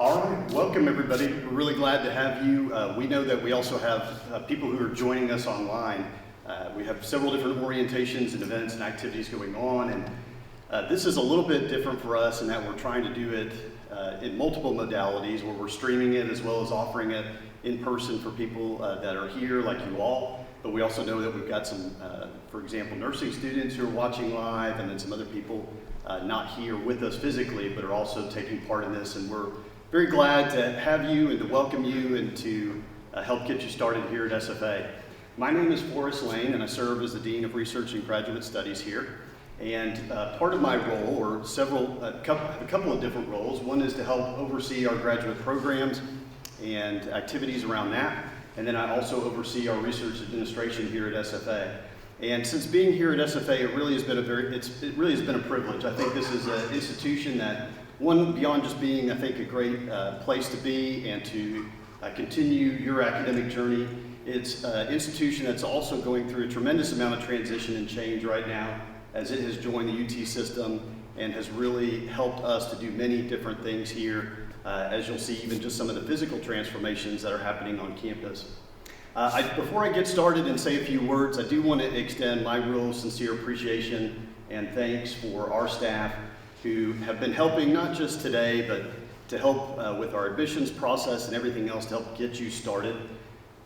All right, welcome everybody. We're really glad to have you. We know that we also have people who are joining us online. We have several different orientations and events and activities going on, and this is a little bit different for us in that we're trying to do it in multiple modalities where we're streaming it as well as offering it in person for people that are here like you all. But we also know that we've got some, for example, nursing students who are watching live, and then some other people not here with us physically but are also taking part in this, and we're very glad to have you and to welcome you and to help get you started here at SFA. My name is Forrest Lane, and I serve as the Dean of Research and Graduate Studies here. And part of my role, or a couple of different roles, one is to help oversee our graduate programs and activities around that. And then I also oversee our research administration here at SFA. And since being here at SFA, it really has been a privilege. I think this is an institution that, one, beyond just being, I think, a great place to be and to continue your academic journey, it's an institution that's also going through a tremendous amount of transition and change right now as it has joined the UT system and has really helped us to do many different things here, as you'll see even just some of the physical transformations that are happening on campus. Before I get started and say a few words, I do want to extend my real sincere appreciation and thanks for our staff who have been helping not just today, but to help with our admissions process and everything else to help get you started.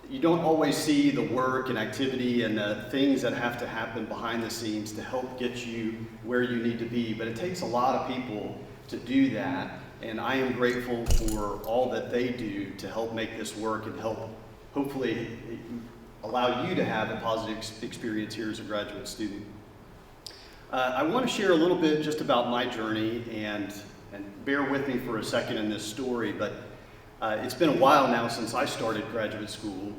You don't always see the work and activity and the things that have to happen behind the scenes to help get you where you need to be, but it takes a lot of people to do that, and I am grateful for all that they do to help make this work and help hopefully allow you to have a positive experience here as a graduate student. I want to share a little bit just about my journey, and bear with me for a second in this story, but it's been a while now since I started graduate school.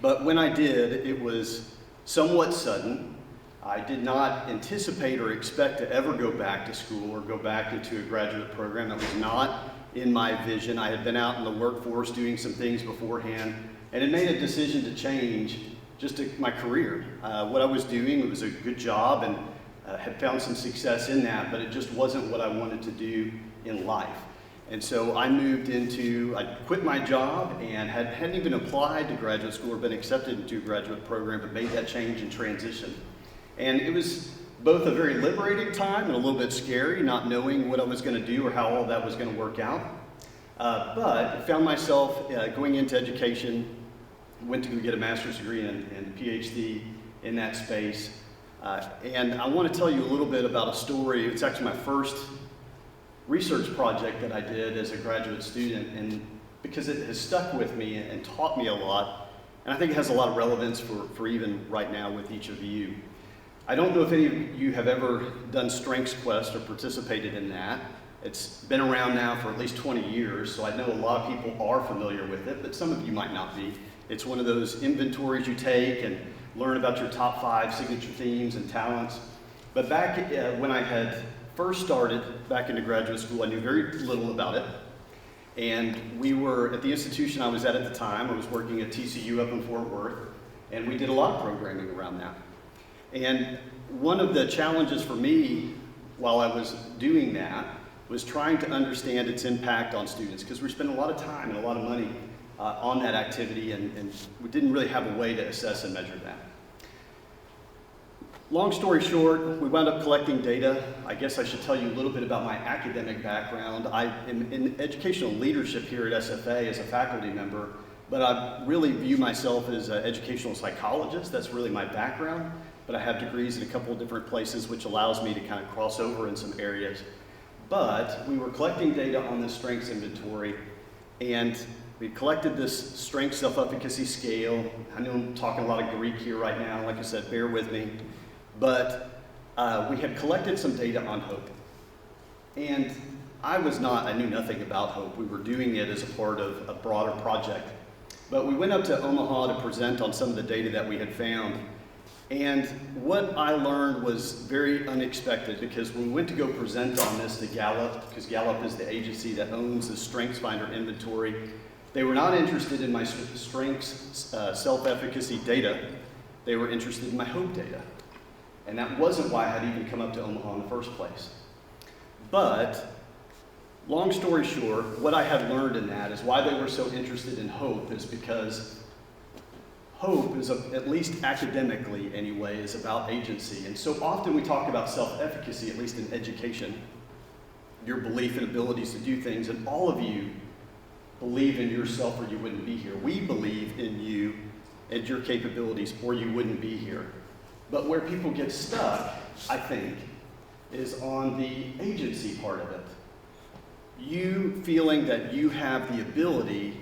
But when I did, it was somewhat sudden. I did not anticipate or expect to ever go back to school or go back into a graduate program. That was not in my vision. I had been out in the workforce doing some things beforehand, and had made a decision to change just my career. What I was doing, it was a good job, and had found some success in that, but it just wasn't what I wanted to do in life. And so I I quit my job and hadn't even applied to graduate school or been accepted into a graduate program, but made that change and transition. And it was both a very liberating time and a little bit scary, not knowing what I was going to do or how all that was going to work out. But I found myself going into education, went to go get a master's degree and a PhD in that space. And I want to tell you a little bit about a story. It's actually my first research project that I did as a graduate student, and because it has stuck with me and taught me a lot, and I think it has a lot of relevance for even right now with each of you. I don't know if any of you have ever done Strengths Quest or participated in that. It's been around now for at least 20 years, so I know a lot of people are familiar with it, but some of you might not be. It's one of those inventories you take and learn about your top 5 signature themes and talents. But back when I had first started back into graduate school, I knew very little about it. And we were at the institution I was at the time. I was working at TCU up in Fort Worth, and we did a lot of programming around that. And one of the challenges for me while I was doing that was trying to understand its impact on students, because we spent a lot of time and a lot of money on that activity, and we didn't really have a way to assess and measure that. Long story short, we wound up collecting data. I guess I should tell you a little bit about my academic background. I am in educational leadership here at SFA as a faculty member, but I really view myself as an educational psychologist. That's really my background, but I have degrees in a couple of different places, which allows me to kind of cross over in some areas. But we were collecting data on this strengths inventory, and we collected this strength self-efficacy scale. I know I'm talking a lot of Greek here right now. Like I said, bear with me. But we had collected some data on hope. And I knew nothing about hope. We were doing it as a part of a broader project. But we went up to Omaha to present on some of the data that we had found. And what I learned was very unexpected, because when we went to go present on this to Gallup, because Gallup is the agency that owns the StrengthsFinder inventory, they were not interested in my strengths self-efficacy data. They were interested in my hope data. And that wasn't why I had even come up to Omaha in the first place. But Long story short, what I had learned in that is why they were so interested in hope is because hope is, at least academically anyway, is about agency. And so often we talk about self-efficacy, at least in education, your belief and abilities to do things, and all of you believe in yourself or you wouldn't be here. We believe in you and your capabilities or you wouldn't be here. But where people get stuck, I think, is on the agency part of it. You feeling that you have the ability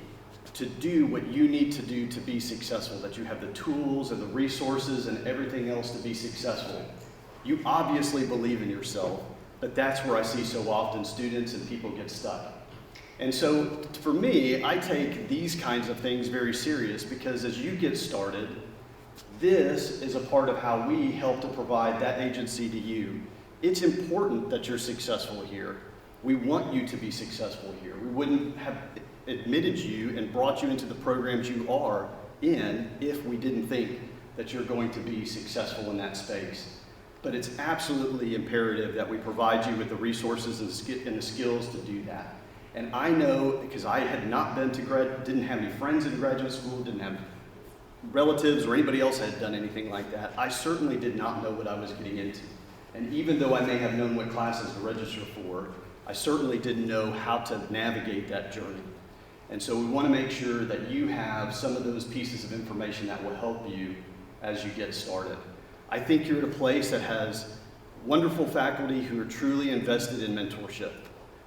to do what you need to do to be successful, that you have the tools and the resources and everything else to be successful. You obviously believe in yourself, but that's where I see so often students and people get stuck. And so for me, I take these kinds of things very serious because as you get started, this is a part of how we help to provide that agency to you. It's important that you're successful here. We want you to be successful here. We wouldn't have admitted you and brought you into the programs you are in if we didn't think that you're going to be successful in that space. But it's absolutely imperative that we provide you with the resources and the skills to do that. And I know, because I had not been to didn't have any friends in graduate school, didn't have relatives or anybody else that had done anything like that, I certainly did not know what I was getting into. And even though I may have known what classes to register for, I certainly didn't know how to navigate that journey. And so we want to make sure that you have some of those pieces of information that will help you as you get started. I think you're at a place that has wonderful faculty who are truly invested in mentorship.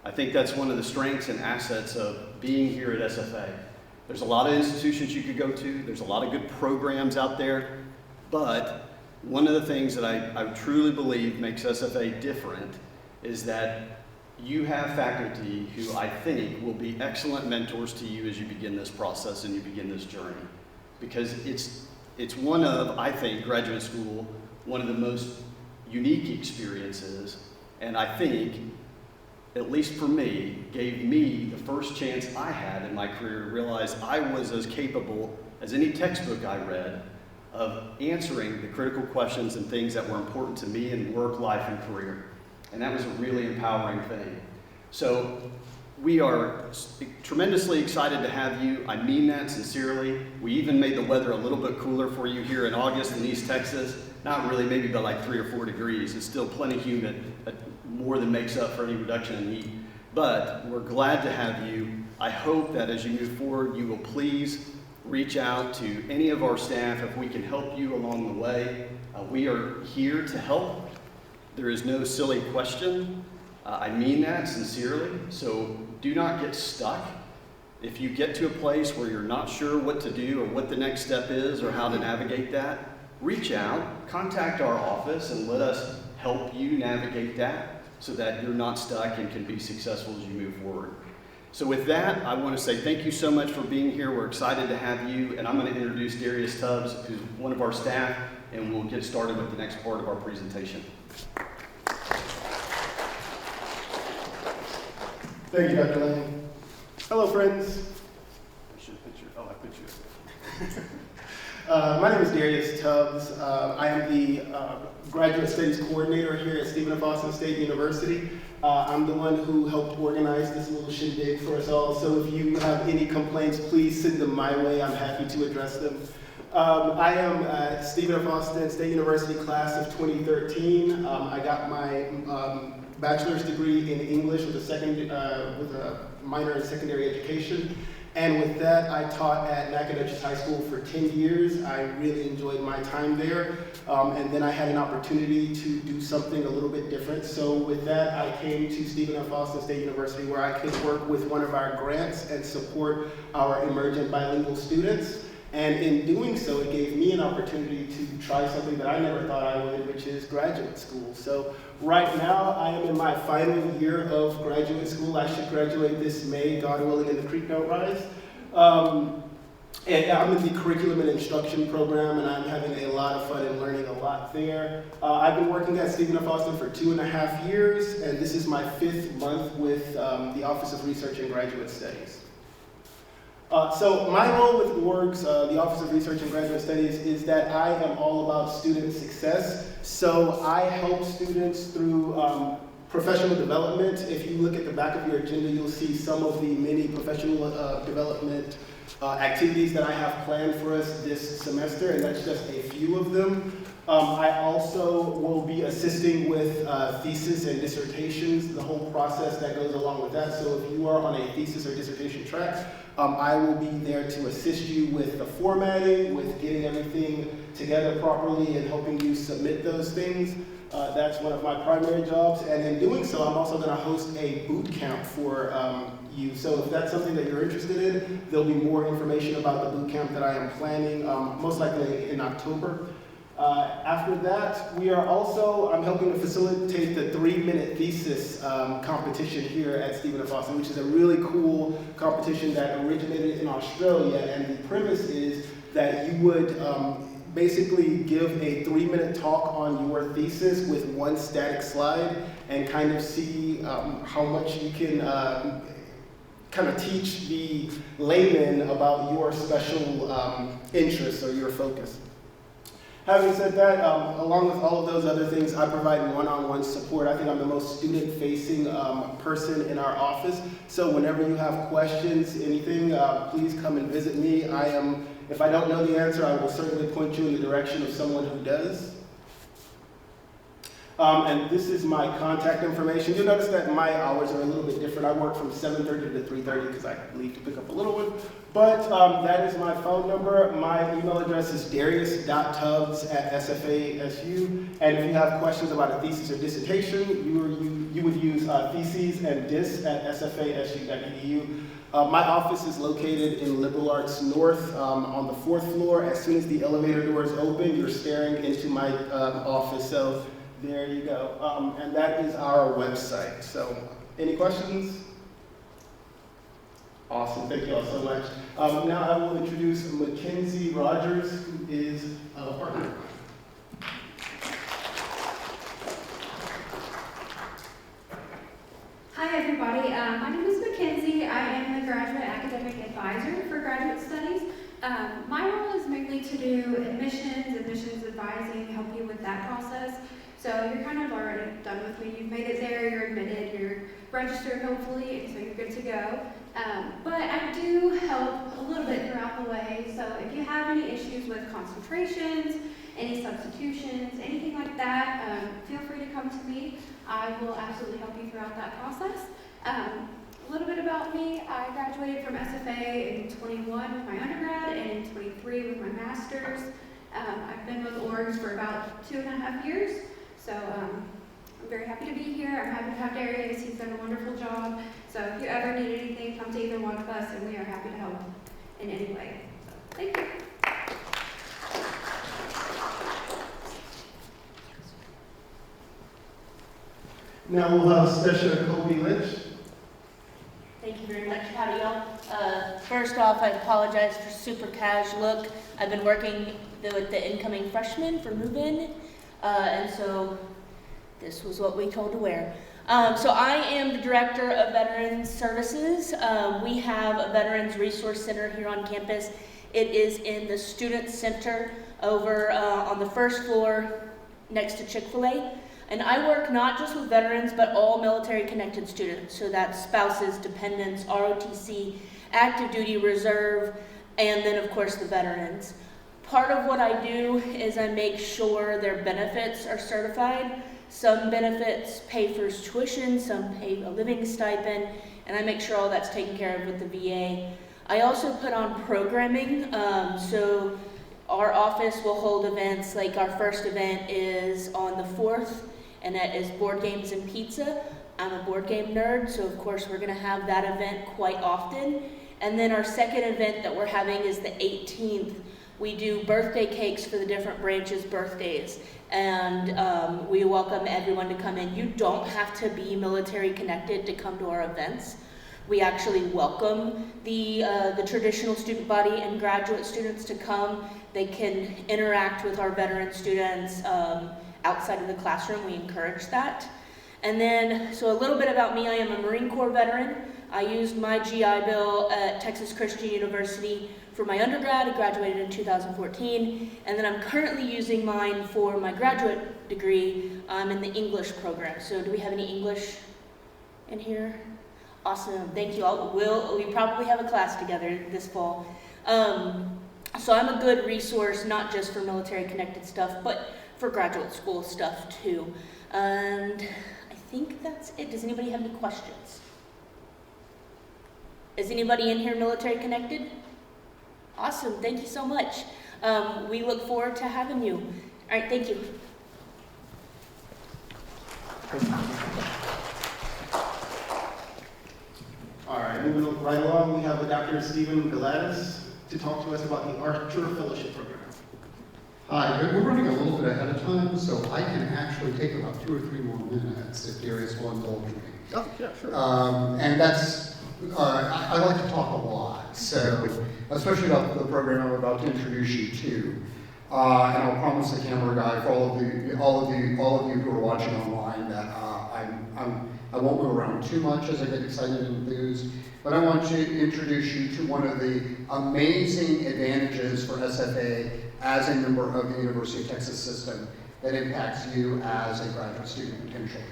I think that's one of the strengths and assets of being here at SFA. There's a lot of institutions you could go to. There's a lot of good programs out there. But one of the things that I truly believe makes SFA different is that you have faculty who I think will be excellent mentors to you as you begin this process and you begin this journey. Because it's one of, I think, graduate school, one of the most unique experiences, and I think, at least for me, gave me the first chance I had in my career to realize I was as capable as any textbook I read of answering the critical questions and things that were important to me in work, life, and career. And that was a really empowering thing. So we are tremendously excited to have you. I mean that sincerely. We even made the weather a little bit cooler for you here in August in East Texas. Not really, maybe about like 3 or 4 degrees. It's still plenty humid, more than makes up for any reduction in heat. But we're glad to have you. I hope that as you move forward, you will please reach out to any of our staff if we can help you along the way. We are here to help. There is no silly question. I mean that sincerely. So do not get stuck. If you get to a place where you're not sure what to do or what the next step is or how to navigate that, reach out, contact our office, and let us help you navigate that so that you're not stuck and can be successful as you move forward. So with that, I want to say thank you so much for being here. We're excited to have you, and I'm going to introduce Darius Tubbs, who's one of our staff, and we'll get started with the next part of our presentation. Thank you, Dr. Lane. Hello, friends. I should put you. Oh, I put you. My name is Darius Tubbs. I am the Graduate Studies Coordinator here at Stephen F. Austin State University. I'm the one who helped organize this little shindig for us all, so if you have any complaints, please send them my way. I'm happy to address them. I am at Stephen F. Austin State University class of 2013. I got my bachelor's degree in English with a minor in secondary education. And with that, I taught at Nacogdoches High School for 10 years. I really enjoyed my time there. And then I had an opportunity to do something a little bit different. So with that, I came to Stephen F. Austin State University where I could work with one of our grants and support our emergent bilingual students. And in doing so, it gave me an opportunity to try something that I never thought I would, which is graduate school. So right now, I am in my final year of graduate school. I should graduate this May, God willing, and the creek don't rise. And I'm in the curriculum and instruction program, and I'm having a lot of fun and learning a lot there. I've been working at Stephen F. Austin for 2.5 years, and this is my 5th month with the Office of Research and Graduate Studies. So my role with ORGS, the Office of Research and Graduate Studies, is that I am all about student success. So I help students through Professional development, if you look at the back of your agenda, you'll see some of the many professional development activities that I have planned for us this semester, and that's just a few of them. I also will be assisting with thesis and dissertations, the whole process that goes along with that. So if you are on a thesis or dissertation track, I will be there to assist you with the formatting, with getting everything together properly and helping you submit those things. That's one of my primary jobs, and in doing so, I'm also going to host a boot camp for you. So if that's something that you're interested in, there'll be more information about the boot camp that I am planning, most likely in October. After that, I'm helping to facilitate the 3-minute thesis competition here at Stephen F. Austin, which is a really cool competition that originated in Australia, and the premise is that you would basically give a 3-minute talk on your thesis with one static slide and kind of see how much you can kind of teach the layman about your special interests or your focus. Having said that, along with all of those other things, I provide one-on-one support. I think I'm the most student-facing person in our office. So whenever you have questions, anything, please come and visit me. If I don't know the answer, I will certainly point you in the direction of someone who does. And this is my contact information. You'll notice that my hours are a little bit different. I work from 7:30 to 3:30 because I leave to pick up a little one. But that is my phone number. My email address is darius.tubbs@sfasu. And if you have questions about a thesis or dissertation, you would use theses and dis@sfasu.edu. My office is located in Liberal Arts North on the 4th floor. As soon as the elevator doors open, you're staring into my office. So there you go. And that is our website. So any questions? Awesome, thank you all so much. Now I will introduce Mackenzie Rogers, who is a partner. Hi everybody, my name is Mackenzie. I am the Graduate Academic Advisor for Graduate Studies. My role is mainly to do admissions advising, help you with that process. So you're kind of already done with me. You've made it there, you're admitted, you're registered hopefully, and so you're good to go. But I do help a little bit throughout the way. So if you have any issues with concentrations, any substitutions, anything like that, feel free to come to me. I will absolutely help you throughout that process. A little bit about me, I graduated from SFA in 21 with my undergrad and in 23 with my master's. I've been with orgs for about 2.5 years. So I'm very happy to be here. I'm happy to have Darius. He's done a wonderful job. So if you ever need anything, come to either one of us, and we are happy to help in any way. So thank you. Now we'll have Special Kobe Lynch. Thank you very much. Howdy, y'all. First off, I apologize for super cash look. I've been working with the incoming freshmen for move-in, and so this was what we told to wear. So I am the Director of Veterans Services. We have a Veterans Resource Center here on campus. It is in the Student Center over on the 1st floor next to Chick-fil-A. And I work not just with veterans, but all military-connected students. So that's spouses, dependents, ROTC, active duty, reserve, and then of course the veterans. Part of what I do is I make sure their benefits are certified. Some benefits pay for tuition, some pay a living stipend, and I make sure all that's taken care of with the VA. I also put on programming, so our office will hold events, like our first event is on the 4th, and that is board games and pizza. I'm a board game nerd, so of course we're gonna have that event quite often. And then our second event that we're having is the 18th. We do birthday cakes for the different branches' birthdays, and we welcome everyone to come in. You don't have to be military connected to come to our events. We actually welcome the traditional student body and graduate students to come. They can interact with our veteran students outside of the classroom. We encourage that. And then, so a little bit about me, I am a Marine Corps veteran. I used my GI Bill at Texas Christian University for my undergrad. I graduated in 2014, and then I'm currently using mine for my graduate degree in the English program. So do we have any English in here? Awesome, thank you all. We probably have a class together this fall. So I'm a good resource, not just for military connected stuff, but for graduate school stuff too. And I think that's it. Does anybody have any questions? Is anybody in here military connected? Awesome, thank you so much. We look forward to having you. All right, thank you. All right, moving right along, we have Dr. Stephen Galatis to talk to us about the Archer Fellowship Program. Hi, we're running a little bit ahead of time, so I can actually take about 2 or 3 more minutes if Darius will indulge me. Oh, yeah, sure. And that's, I like to talk a lot, so, especially about the program I'm about to introduce you to. And I'll promise the camera guy for all of you who are watching online that I won't move around too much as I get excited and enthused, but I want to introduce you to one of the amazing advantages for SFA as a member of the University of Texas system that impacts you as a graduate student potentially.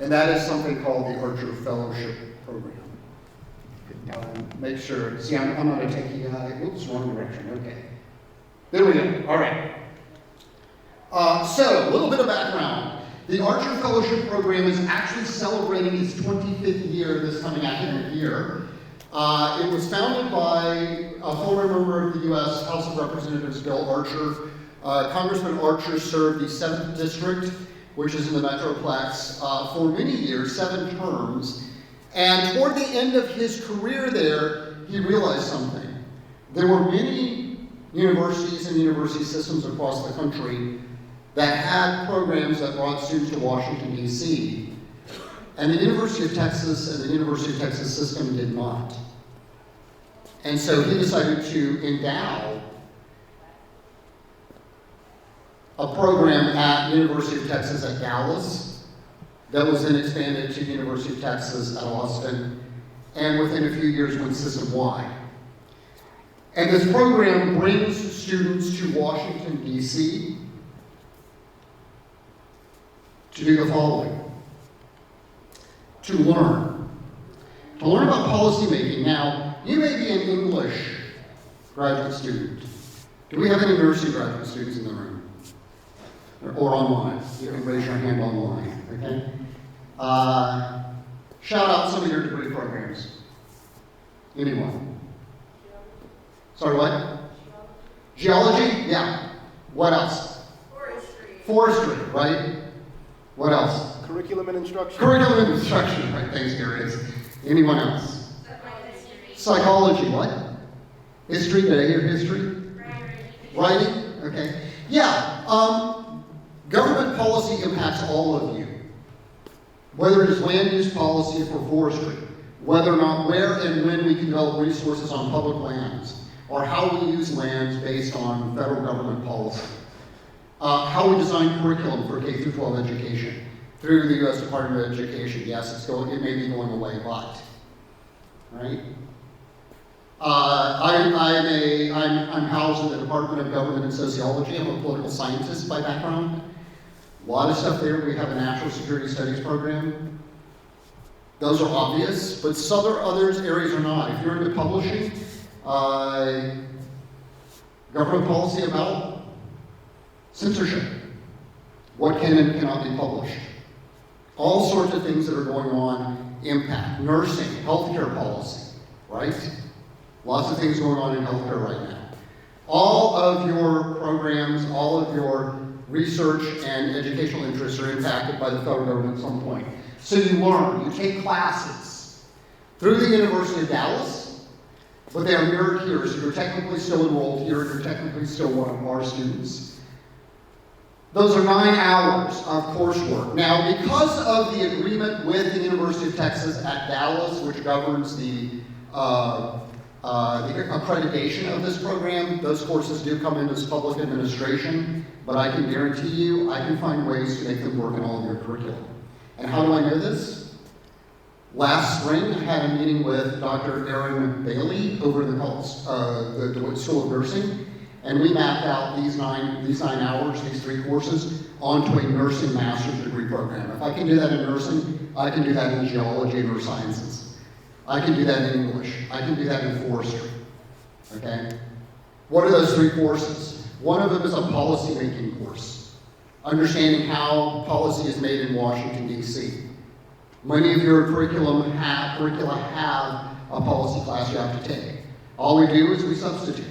And that is something called the Archer Fellowship Program. Make sure, see, I'm not a techie guy. Oops, wrong direction, okay. There we go, all right. So, a little bit of background. The Archer Fellowship Program is actually celebrating its 25th year this coming academic year. It was founded by a former member of the U.S. House of Representatives, Bill Archer. Congressman Archer served the 7th District, which is in the Metroplex, for many years, 7 terms. And toward the end of his career there, he realized something. There were many universities and university systems across the country that had programs that brought students to Washington, D.C., and the University of Texas and the University of Texas system did not. And so he decided to endow a program at University of Texas at Dallas that was then expanded to University of Texas at Austin, and within a few years went system-wide. And this program brings students to Washington, D.C. to do the following. To learn about policy making. Now, you may be an English graduate student. Do we have any nursing graduate students in the room? Or online? You can raise your hand online, okay? Shout out some of your degree programs. Anyone? Sorry, what? Geology? Yeah. What else? Forestry, right? What else? Curriculum and instruction. Curriculum and instruction, right? Thanks, Darius. Anyone else? Psychology, what? History, did I hear history? Writing, okay. Yeah, government policy impacts all of you. Whether it is land use policy for forestry, whether or not where and when we can develop resources on public lands, or how we use lands based on federal government policy. How we design curriculum for K through 12 education through the U.S. Department of Education. Yes, it may be going away, but, right? I'm housed in the Department of Government and Sociology. I'm a political scientist by background. A lot of stuff there. We have a national security studies program. Those are obvious, but some others areas are not. If you're into publishing, government policy about censorship. What can and cannot be published. All sorts of things that are going on impact. Nursing, healthcare policy, right? Lots of things going on in healthcare right now. All of your programs, all of your research and educational interests are impacted by the federal government at some point. So you learn, you take classes through the University of Dallas, but they are mirrored here, so you're technically still enrolled here, you're technically still one of our students. Those are 9 hours of coursework. Now, because of the agreement with the University of Texas at Dallas, which governs the accreditation of this program, those courses do come in as public administration, but I can guarantee you, I can find ways to make them work in all of your curriculum. And how do I know this? Last spring, I had a meeting with Dr. Erin Bailey over in the Deloitte School of Nursing, and we mapped out these 9 hours, these 3 courses, onto a nursing master's degree program. If I can do that in nursing, I can do that in geology and earth sciences. I can do that in English. I can do that in forestry. Okay? What are those 3 courses? One of them is a policy-making course, understanding how policy is made in Washington, D.C. Many of your curricula have a policy class you have to take. All we do is we substitute.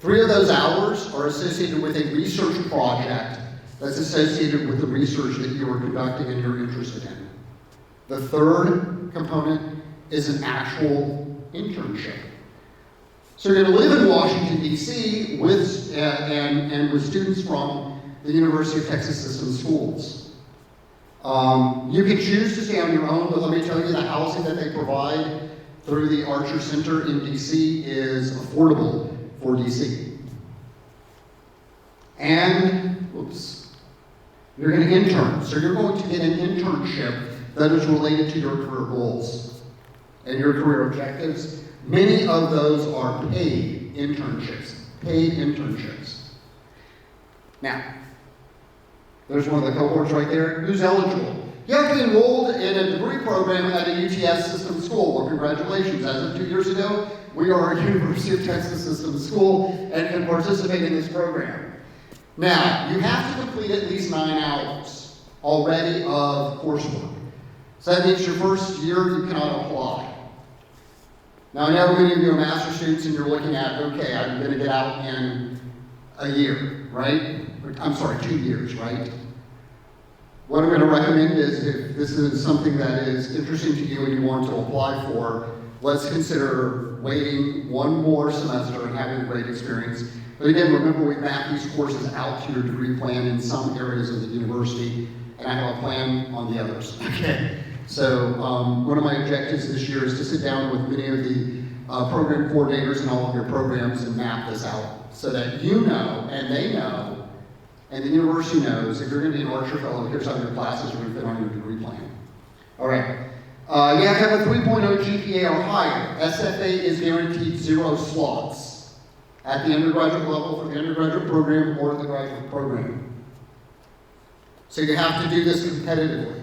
3 of those hours are associated with a research project that's associated with the research that you are conducting and you're interested in. The 3rd component is an actual internship. So you're going to live in Washington, D.C. with students from the University of Texas System Schools. You can choose to stay on your own, but let me tell you, the housing that they provide through the Archer Center in D.C. is affordable for D.C. And, you're going to intern. So you're going to get an internship that is related to your career goals and your career objectives. Many of those are paid internships. Now, there's one of the cohorts right there. Who's eligible? You have to be enrolled in a degree program at a UTS system school. Well, congratulations. As of 2 years ago, we are a University of Texas System School and can participate in this program. Now, you have to complete at least 9 hours already of coursework. So that means your first year you cannot apply. Now, I know many of you are master's students and you're looking at, okay, I'm going to get out in a year, right? I'm sorry, 2 years, right? What I'm going to recommend is, if this is something that is interesting to you and you want to apply for, let's consider waiting 1 more semester and having a great experience. But again, remember, we map these courses out to your degree plan in some areas of the university, and I have a plan on the others. Okay. So one of my objectives this year is to sit down with many of the program coordinators in all of your programs and map this out so that you know, and they know, and the university knows, if you're going to be an Archer Fellow, here's how your classes are going to fit on your degree plan. All right. You have to have a 3.0 GPA or higher. SFA is guaranteed 0 slots at the undergraduate level for the undergraduate program or the graduate program. So you have to do this competitively.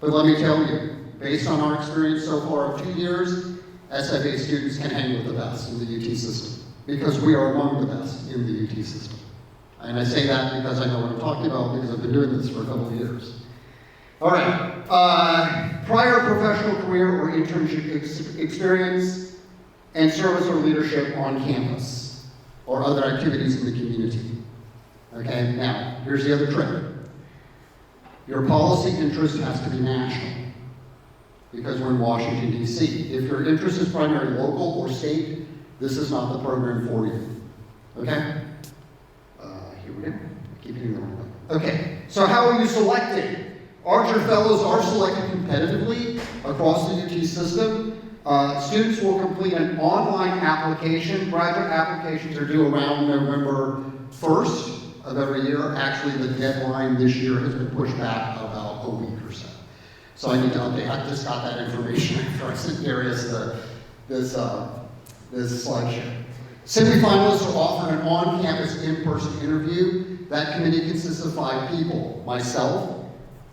But let me tell you, based on our experience so far of 2 years, SFA students can hang with the best in the UT system because we are among the best in the UT system. And I say that because I know what I'm talking about because I've been doing this for a couple of years. All right. Prior professional career or internship experience and service or leadership on campus or other activities in the community. Okay, now, here's the other trick. Your policy interest has to be national because we're in Washington, D.C. If your interest is primarily local or state, this is not the program for you. Okay? Here we go. Keep hitting the wrong button. Okay, so how are you selected? Archer Fellows are selected competitively across the UT system. Students will complete an online application. Graduate applications are due around November 1st of every year. Actually, the deadline this year has been pushed back about a week or so. So I need to update. I just got that information after I sent Darius this slideshow. Semifinalists are offered an on-campus in-person interview. That committee consists of 5 people. Myself,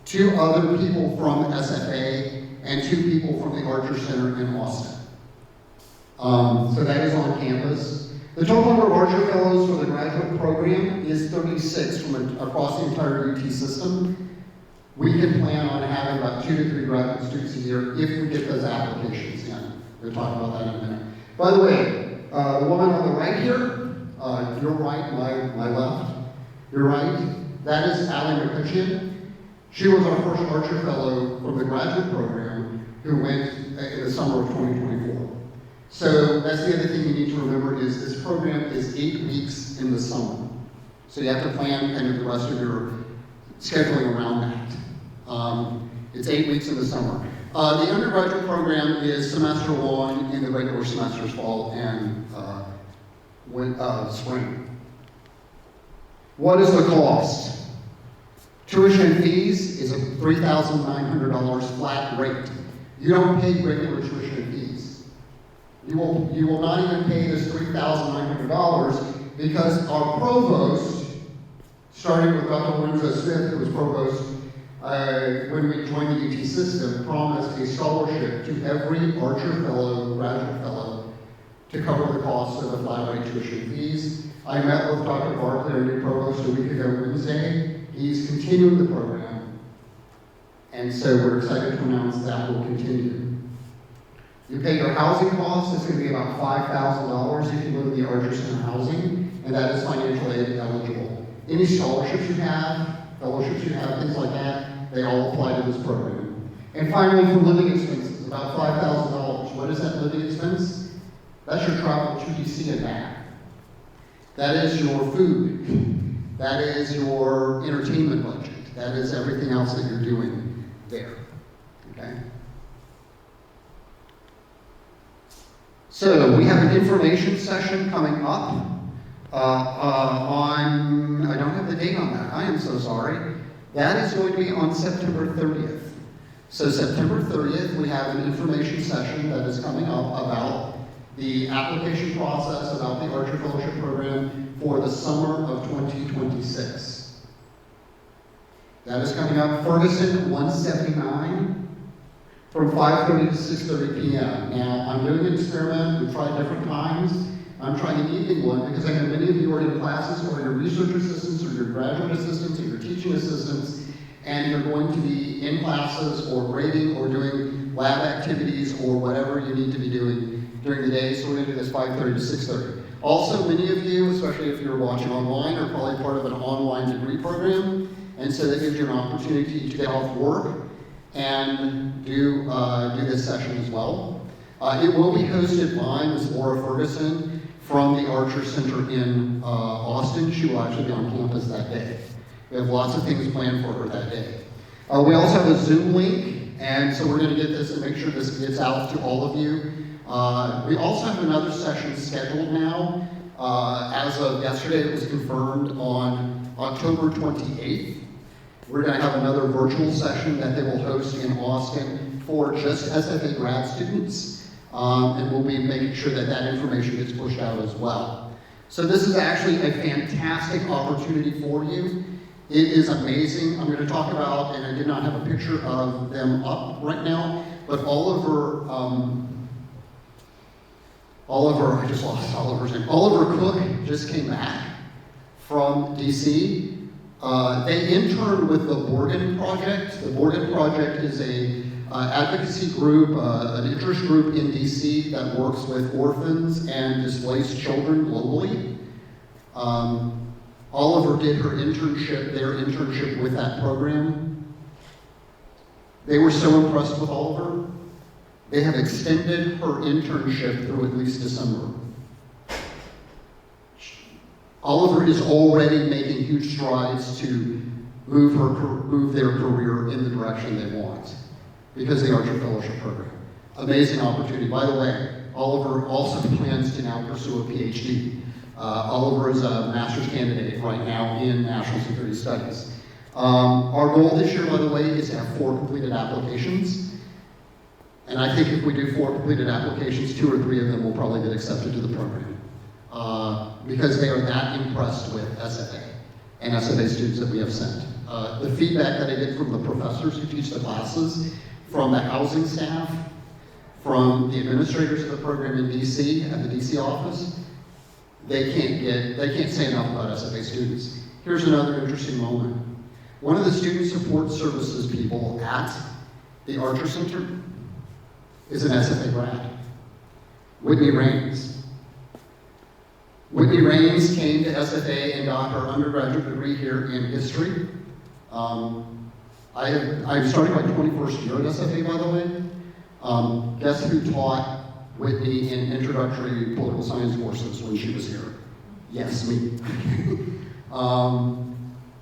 2 other people from SFA, and 2 people from the Archer Center in Austin. So that is on campus. The total number of Archer Fellows for the graduate program is 36 from across the entire UT system. We can plan on having about 2 to 3 graduate students a year if we get those applications in. We'll talk about that in a minute. By the way, the woman on the right here, your right, my left, your right, that is Allie McCutcheon. She was our first Archer Fellow from the graduate program who went in the summer of 2024. So that's the other thing you need to remember is this program is 8 weeks in the summer. So you have to plan kind of the rest of your scheduling around that. It's 8 weeks in the summer. The undergraduate program is semester long, and the regular semesters fall and spring. What is the cost? Tuition fees is a $3,900 flat rate. You don't pay regular tuition fees. You will not even pay this $3,900 because our provost, starting with Dr. Lorenzo Smith, who was provost when we joined the UT system, promised a scholarship to every Archer Fellow, graduate fellow, to cover the cost of the flat rate tuition fees. I met with Dr. Barkley, our new provost, a week ago Wednesday. He's continuing the program, and so we're excited to announce that will continue. You pay your housing costs. It's going to be about $5,000 if you live in the Archer Center housing, and that is financial aid eligible. Any scholarships you have, fellowships you have, things like that, they all apply to this program. And finally, for living expenses, about $5,000. What is that living expense? That's your travel to DC and back. That is your food. That is your entertainment budget. That is everything else that you're doing there. Okay? So we have an information session coming up on, I don't have the date on that. I am so sorry. That is going to be on September 30th. So September 30th, we have an information session that is coming up about the application process, about the Archer Fellowship Program for the summer of 2026. That is coming up, Ferguson 179, from 5:30 to 6:30 p.m. Now, I'm doing an experiment. We've tried different times. I'm trying an evening one because I know many of you are in classes, or your research assistants, or your graduate assistants, or your teaching assistants, and you're going to be in classes, or grading, or doing lab activities, or whatever you need to be doing during the day. So we're going to do this 5:30 to 6:30. Also, many of you, especially if you're watching online, are probably part of an online degree program, and so that gives you an opportunity to get off work and do this session as well. It will be hosted by Ms. Laura Ferguson from the Archer Center in Austin. She will actually be on campus that day. We have lots of things planned for her that day. We also have a Zoom link, and so we're going to get this and make sure this gets out to all of you. We also have another session scheduled now. As of yesterday, it was confirmed on October 28th. We're going to have another virtual session that they will host in Austin for just SFA grad students. And we'll be making sure that that information gets pushed out as well. So this is actually a fantastic opportunity for you. It is amazing. I'm going to talk about, and I did not have a picture of them up right now, but Oliver, I just lost Oliver's name. Oliver Cook just came back from DC. They interned with the Borgen Project. The Borgen Project is a advocacy group, an interest group in DC that works with orphans and displaced children globally. Oliver did their internship with that program. They were so impressed with Oliver, they have extended her internship through at least December. Oliver is already making huge strides to move their career in the direction they want because of the Archer Fellowship Program. Amazing opportunity. By the way, Oliver also plans to now pursue a PhD. Oliver is a master's candidate right now in National Security Studies. Our goal this year, by the way, is to have 4 completed applications. And I think if we do 4 completed applications, 2 or 3 of them will probably get accepted to the program. Because they are that impressed with SFA and SFA students that we have sent. The feedback that I get from the professors who teach the classes, from the housing staff, from the administrators of the program in DC, at the DC office, they can't say enough about SFA students. Here's another interesting moment. One of the student support services people at the Archer Center is an SFA grad, Whitney Raines. Whitney Raines came to SFA and got her undergraduate degree here in history. I'm starting my 21st year at SFA, by the way. Guess who taught Whitney in introductory political science courses when she was here? Yes, me.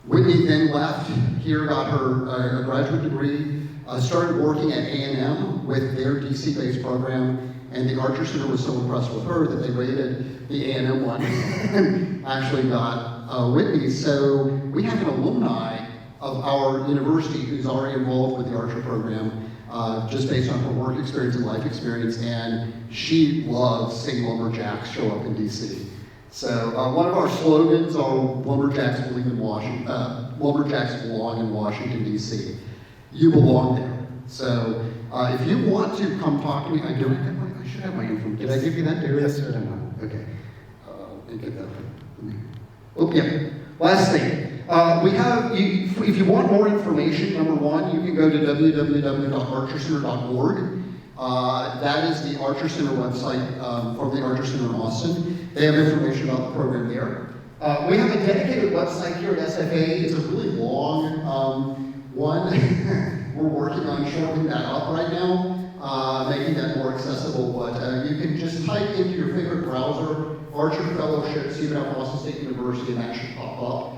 Whitney then left here, got her graduate degree, started working at A&M with their DC-based program, and the Archer Center was so impressed with her that they rated the A&M one and actually got Whitney. So we have an alumni of our university who's already involved with the Archer program, just based on her work experience and life experience, and she loves seeing lumberjacks show up in DC. So one of our slogans are lumberjacks believe in Washington, lumberjacks belong in Washington, DC. You belong there. So if you want to come talk to me, I should have my info. Did I give you that, Darius? Yes, sir. Okay. Let me get that. Oh, yeah. Last thing. We have, if you want more information, number one, you can go to www.archercenter.org. That is the Archer Center website from the Archer Center in Austin. They have information about the program there. We have a dedicated website here at SFA. It's a really long one. We're working on shortening that up right now, making that more accessible. But you can just type into your favorite browser, Archer Fellowship, Stephen F. Austin State University, and that should pop up.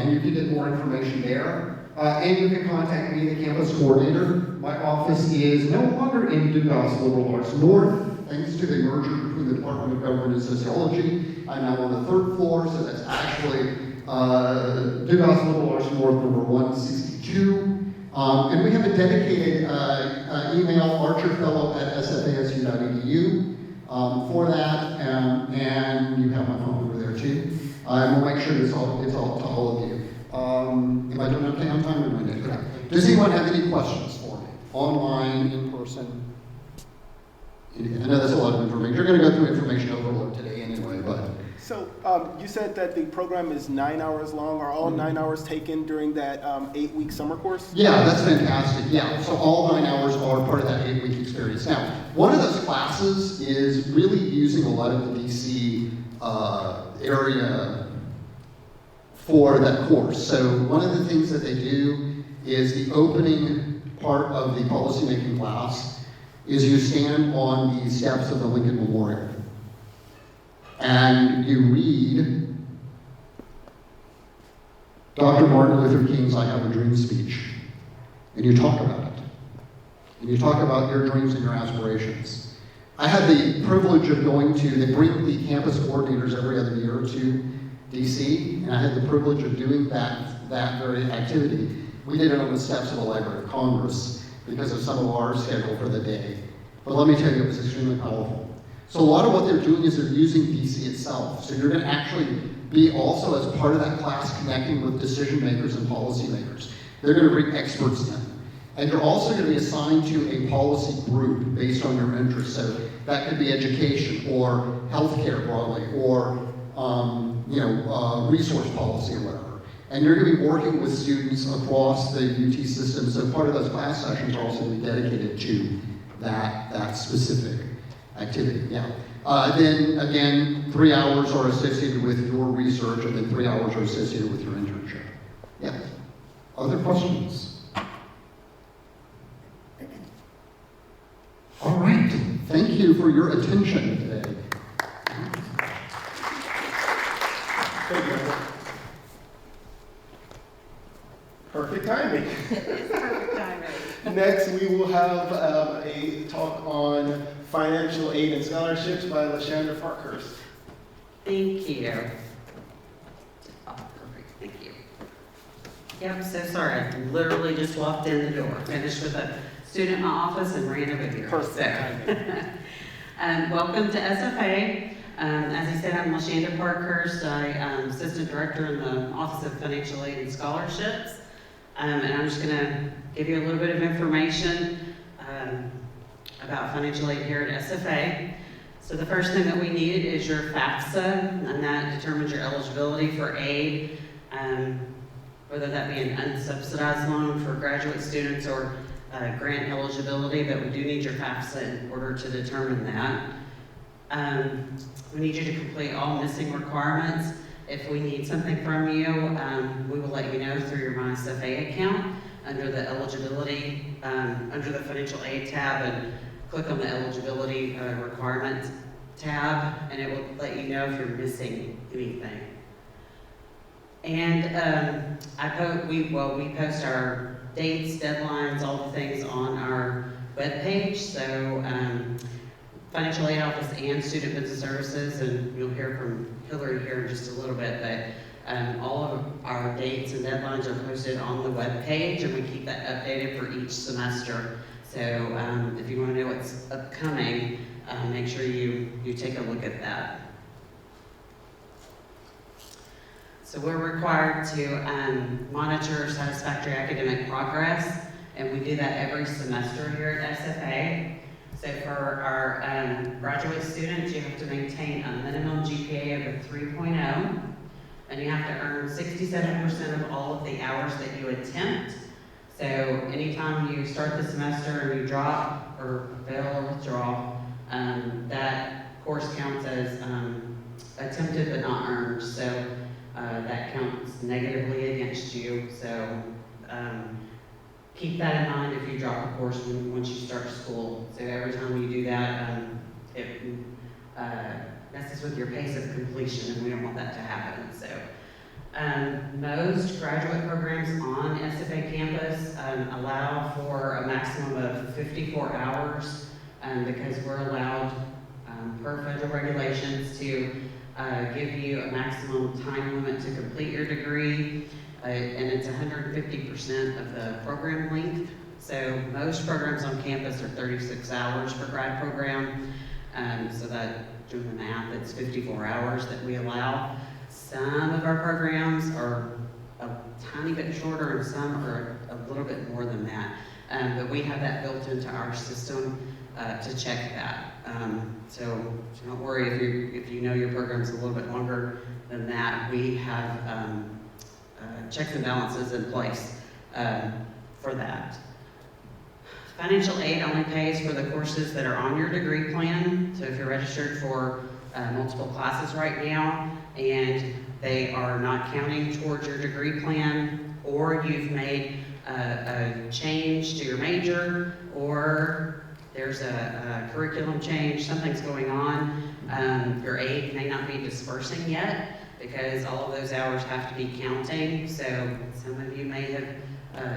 And you can get more information there. And you can contact me, the campus coordinator. My office is no longer in Dugas Liberal Arts North, thanks to the merger between the Department of Government and Sociology. I'm now on the 3rd floor, so that's actually Dugas Liberal Arts North, number 162. And we have a dedicated email, archerfellow@sfasu.edu for that, and you have my phone number there too. And we'll make sure it's all to all of you. If I don't have time, remind me. Okay. Does anyone have any questions for me? Online, in person? I know that's a lot of information. You're going to go through information overload today anyway, but. So you said that the program is 9 hours long. Are all 9 hours taken during that 8-week summer course? Yeah, that's fantastic. Yeah, so all 9 hours are part of that 8-week experience. Now, one of those classes is really using a lot of the DC area for that course. So one of the things that they do is the opening part of the policymaking class is you stand on the steps of the Lincoln Memorial and you read Dr. Martin Luther King's I Have a Dream speech, and you talk about it. And you talk about your dreams and your aspirations. I had the privilege of going to, they bring the campus coordinators every other year to DC, and I had the privilege of doing that very activity. We did it on the steps of the Library of Congress because of some of our schedule for the day. But let me tell you, it was extremely powerful. So a lot of what they're doing is they're using DC itself. So you're going to actually be also, as part of that class, connecting with decision makers and policy makers. They're going to bring experts in. And you're also going to be assigned to a policy group based on your interests. So that could be education or healthcare broadly or resource policy or whatever. And you're going to be working with students across the UT system. So part of those class sessions are also going to be dedicated to that specific activity. Yeah. Then again, 3 hours are associated with your research, and then 3 hours are associated with your internship. Yeah. Other questions? All right. Thank you for your attention today. Thank you. Perfect timing. Perfect timing. Next, we will have a talk on financial aid and scholarships by LaShanda Parkhurst. Thank you. Oh, perfect. Thank you. Yep, I'm so sorry. I literally just walked in the door, finished with a student in my office, and ran over here. Perfect. Welcome to SFA. As I said, I'm LaShanda Parkhurst. I'm Assistant Director in the Office of Financial Aid and Scholarships. And I'm just going to give you a little bit of information about financial aid here at SFA. So the first thing that we need is your FAFSA, and that determines your eligibility for aid, whether that be an unsubsidized loan for graduate students or grant eligibility, but we do need your FAFSA in order to determine that. We need you to complete all missing requirements. If we need something from you, we will let you know through your MySFA account under the eligibility, under the financial aid tab, and click on the eligibility requirements tab, and it will let you know if you're missing anything. And we post our dates, deadlines, all the things on our webpage. So Financial Aid Office and Student Business Services, and you'll hear from Hillary here in just a little bit, but All of our dates and deadlines are posted on the web page, and we keep that updated for each semester. So if you want to know what's upcoming, make sure you take a look at that. So we're required to monitor satisfactory academic progress, and we do that every semester here at SFA. So for our graduate students, you have to maintain a minimum GPA of a 3.0, and you have to earn 67% of all of the hours that you attempt. So anytime you start the semester and you drop or fail or withdraw, that course counts as attempted but not earned. So that counts negatively against you. So keep that in mind if you drop a course once you start school. So every time you do that, it messes with your pace of completion, and we don't want that to happen. So most graduate programs on SFA campus allow for a maximum of 54 hours because we're allowed per federal regulations to give you a maximum time limit to complete your degree, and it's 150% of the program length. So most programs on campus are 36 hours per grad program. So that, doing the math, it's 54 hours that we allow. Some of our programs are a tiny bit shorter, and some are a little bit more than that. But we have that built into our system to check that. So don't worry if you know your program's a little bit longer than that. We have checks and balances in place for that. Financial aid only pays for the courses that are on your degree plan. So if you're registered for multiple classes right now and they are not counting towards your degree plan, or you've made a change to your major, or there's a curriculum change, something's going on, your aid may not be dispersing yet because all of those hours have to be counting. So some of you may have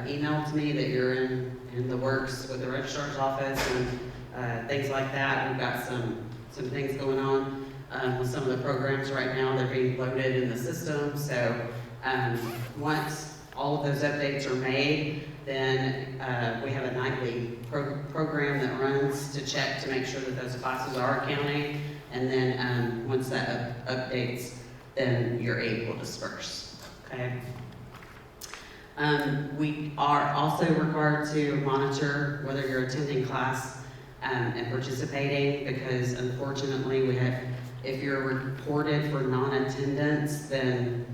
emailed me that you're in the works with the registrar's office and things like that. We've got some things going on with some of the programs right now. They're being loaded in the system. So once all of those updates are made, then we have a nightly program that runs to check to make sure that those classes are counting. And then once that updates, then your aid will disperse. Okay. We are also required to monitor whether you're attending class and participating, because unfortunately if you're reported for non-attendance, then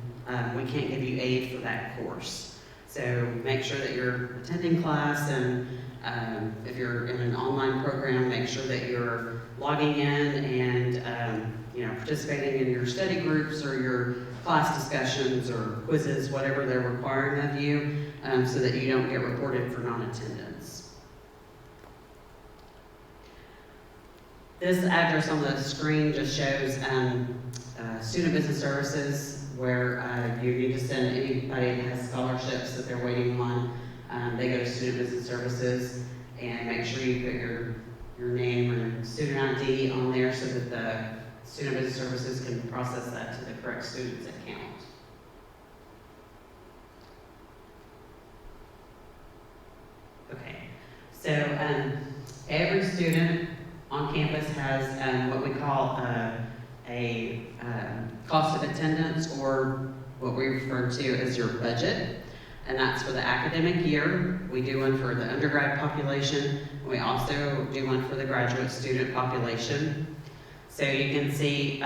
we can't give you aid for that course. So make sure that you're attending class, and if you're in an online program, make sure that you're logging in and participating in your study groups or your class discussions or quizzes, whatever they're requiring of you, so that you don't get reported for non-attendance. This address on the screen just shows student business services, where you need to send anybody that has scholarships that they're waiting on. They go to student business services, and make sure you put your name and student ID on there so that the student business services can process that to the correct student's account. Okay, so every student on campus has what we call a cost of attendance, or what we refer to as your budget, and that's for the academic year. We do one for the undergrad population. We also do one for the graduate student population. So you can see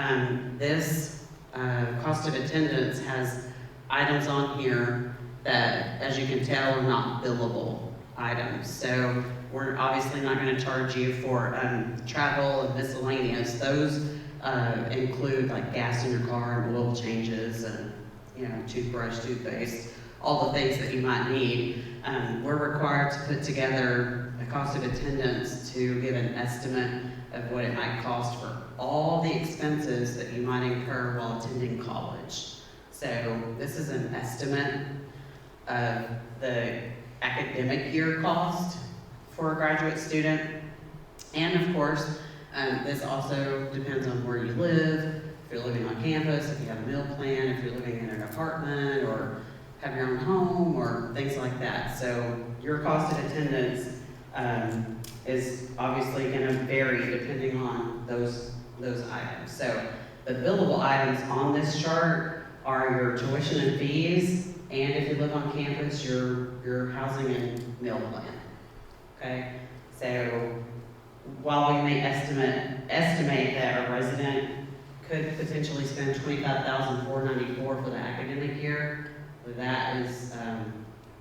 this cost of attendance has items on here that, as you can tell, are not billable items. So we're obviously not going to charge you for travel and miscellaneous. Those include like gas in your car and oil changes and toothbrush, toothpaste, all the things that you might need. We're required to put together a cost of attendance to give an estimate of what it might cost for all the expenses that you might incur while attending college. So this is an estimate of the academic year cost for a graduate student. And of course, this also depends on where you live. If you're living on campus, if you have a meal plan, if you're living in an apartment, or have your own home, or things like that. So your cost of attendance is obviously going to vary depending on those items. So the billable items on this chart are your tuition and fees, and if you live on campus, your housing and meal plan. Okay, so while we may estimate that a resident could potentially spend $25,494 for the academic year, that is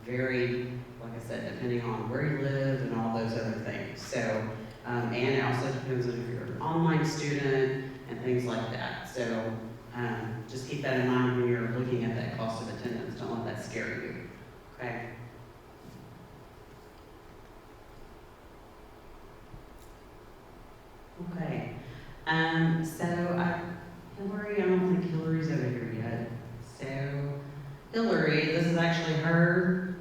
very, like I said, depending on where you live and all those other things. So, and it also depends on if you're an online student and things like that. So just keep that in mind when you're looking at that cost of attendance. Don't let that scare you, okay? Okay, so Hillary, I don't think Hillary's over here yet. So Hillary, this is actually her,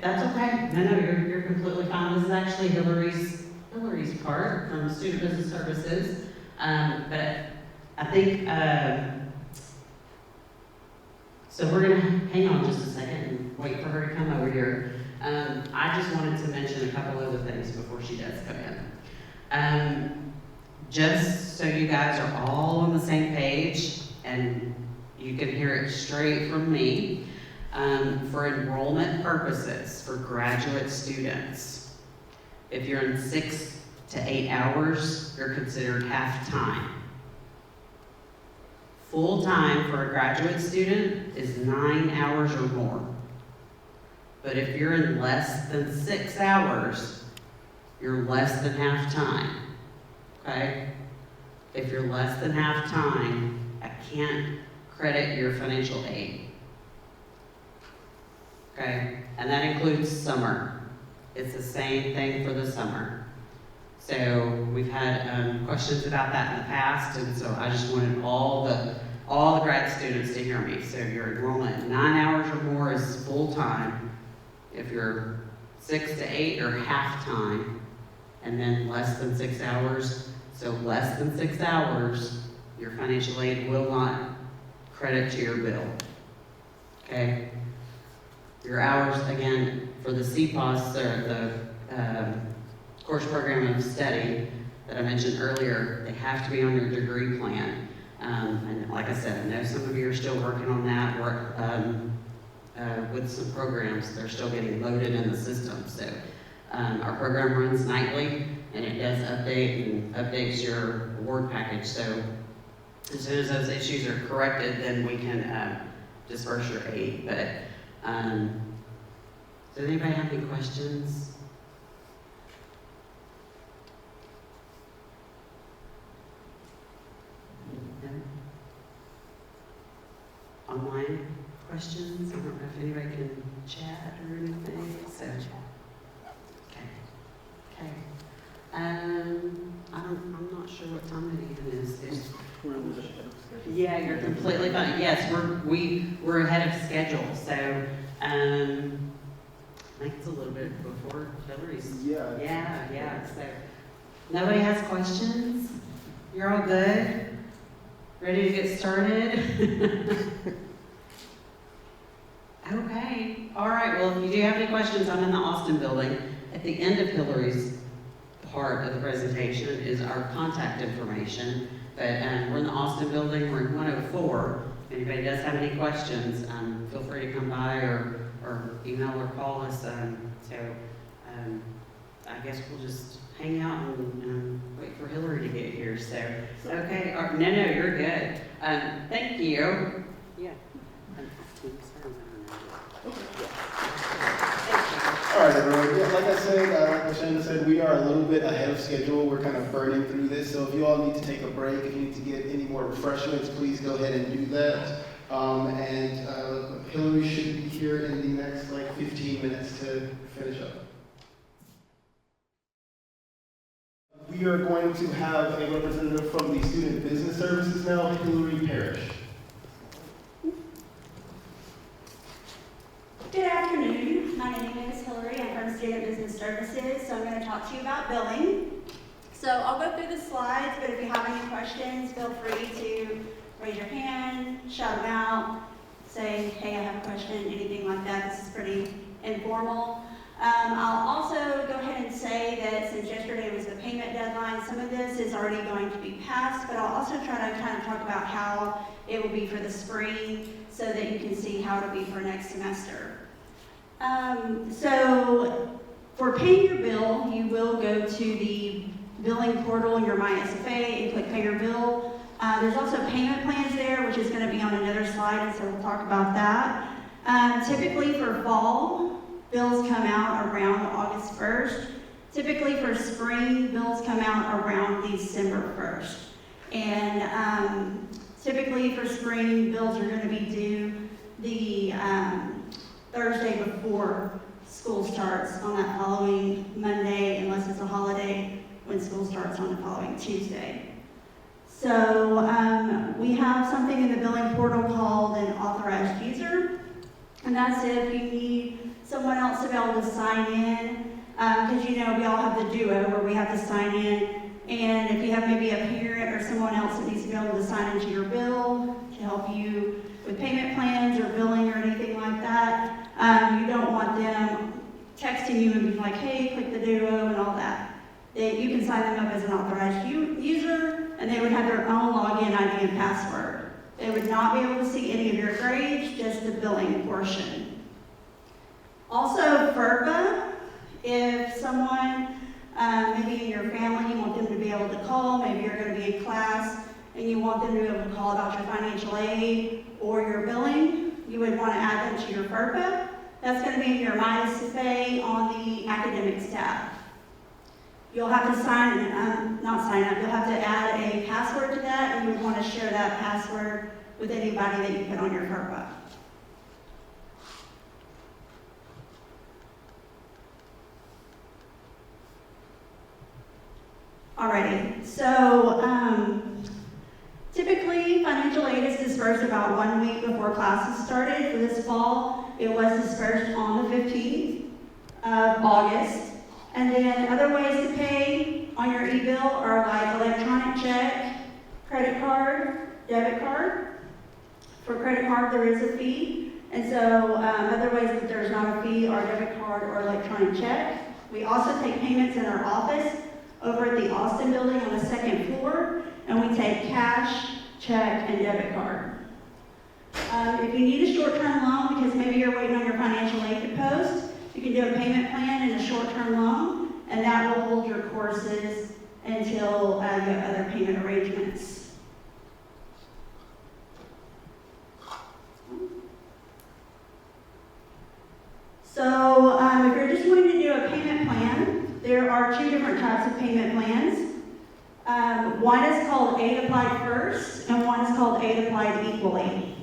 that's okay. No, you're completely fine. This is actually Hillary's part from Student Business Services. But I think, so we're gonna hang on just a second and wait for her to come over here. I just wanted to mention a couple other things before she does come in. Just so you guys are all on the same page and you can hear it straight from me, for enrollment purposes for graduate students, if you're in 6 to 8 hours, you're considered half-time. Full-time for a graduate student is 9 hours or more. But if you're in less than 6 hours, you're less than half-time. Okay? If you're less than half-time, I can't credit your financial aid. Okay? And that includes summer. It's the same thing for the summer. So we've had questions about that in the past, and so I just wanted all the grad students to hear me. So your enrollment 9 hours or more is full-time. If you're 6 to 8 or half-time, and then less than 6 hours, so less than 6 hours, your financial aid will not credit to your bill. Okay? Your hours, again, for the CPOS, or the course program of study that I mentioned earlier, they have to be on your degree plan. And like I said, I know some of you are still working on that, with some programs, they're still getting loaded in the system. So our program runs nightly, and it does update and updates your award package. So as soon as those issues are corrected, then we can disperse your aid. But does anybody have any questions? No? Online questions? I don't know if anybody can chat or anything. So, okay. I'm not sure what time it is. Yeah, you're completely fine. Yes, we're ahead of schedule. So, I think it's a little bit before Hillary's. Yeah. So, nobody has questions? You're all good? Ready to get started? Okay. All right. Well, if you do have any questions, I'm in the Austin building. At the end of Hillary's part of the presentation is our contact information. But we're in the Austin building. We're in 104. If anybody does have any questions, feel free to come by or email or call us. I guess we'll just hang out and wait for Hillary to get here. So, okay. No, you're good. Thank you. Yeah. All right, everyone. Yeah, like I said, like Lashanda said, we are a little bit ahead of schedule. We're kind of burning through this. So if you all need to take a break, if you need to get any more refreshments, please go ahead and do that. Hillary should be here in the next 15 minutes to finish up. We are going to have a representative from the Student Business Services now, Hillary Parrish. Good afternoon. My name is Hillary. I'm from Student Business Services, so I'm going to talk to you about billing. So I'll go through the slides, but if you have any questions, feel free to raise your hand, shout them out, say, hey, I have a question, anything like that. This is pretty informal. I'll also go ahead and say that since yesterday was the payment deadline, some of this is already going to be passed, but I'll also try to kind of talk about how it will be for the spring so that you can see how it'll be for next semester. So for paying your bill, you will go to the billing portal in your MySFA and click pay your bill. There's also payment plans there, which is going to be on another slide, and so we'll talk about that. Typically for fall, bills come out around August 1st. Typically for spring, bills come out around December 1st. And typically for spring, bills are going to be due the Thursday before school starts on that following Monday, unless it's a holiday, when school starts on the following Tuesday. So we have something in the billing portal called an authorized user, and that's if you need someone else to be able to sign in, because you know we all have the duo where we have to sign in, and if you have maybe a parent or someone else that needs to be able to sign into your bill to help you with payment plans or billing or anything like that, you don't want them texting you and being like, hey, click the duo and all that. You can sign them up as an authorized user, and they would have their own login ID and password. They would not be able to see any of your grades, just the billing portion. Also, FERPA, if someone, maybe in your family, you want them to be able to call, maybe you're going to be in class, and you want them to be able to call about your financial aid or your billing, you would want to add them to your FERPA. That's going to be in your MySFA on the academics tab. You'll have to not sign up, you'll have to add a password to that, and you would want to share that password with anybody that you put on your FERPA. Alrighty, so typically financial aid is dispersed about 1 week before classes started. For this fall, it was dispersed on the 15th of August. And then other ways to pay on your e-bill are like electronic check, credit card, debit card. For credit card, there is a fee. And so other ways that there's not a fee are debit card or electronic check. We also take payments in our office over at the Austin building on the second floor, and we take cash, check, and debit card. If you need a short-term loan, because maybe you're waiting on your financial aid to post, you can do a payment plan and a short-term loan, and that will hold your courses until you have other payment arrangements. So if you're just wanting to do a payment plan, there are two different types of payment plans. One is called Aid Applied First, and one is called Aid Applied Equally.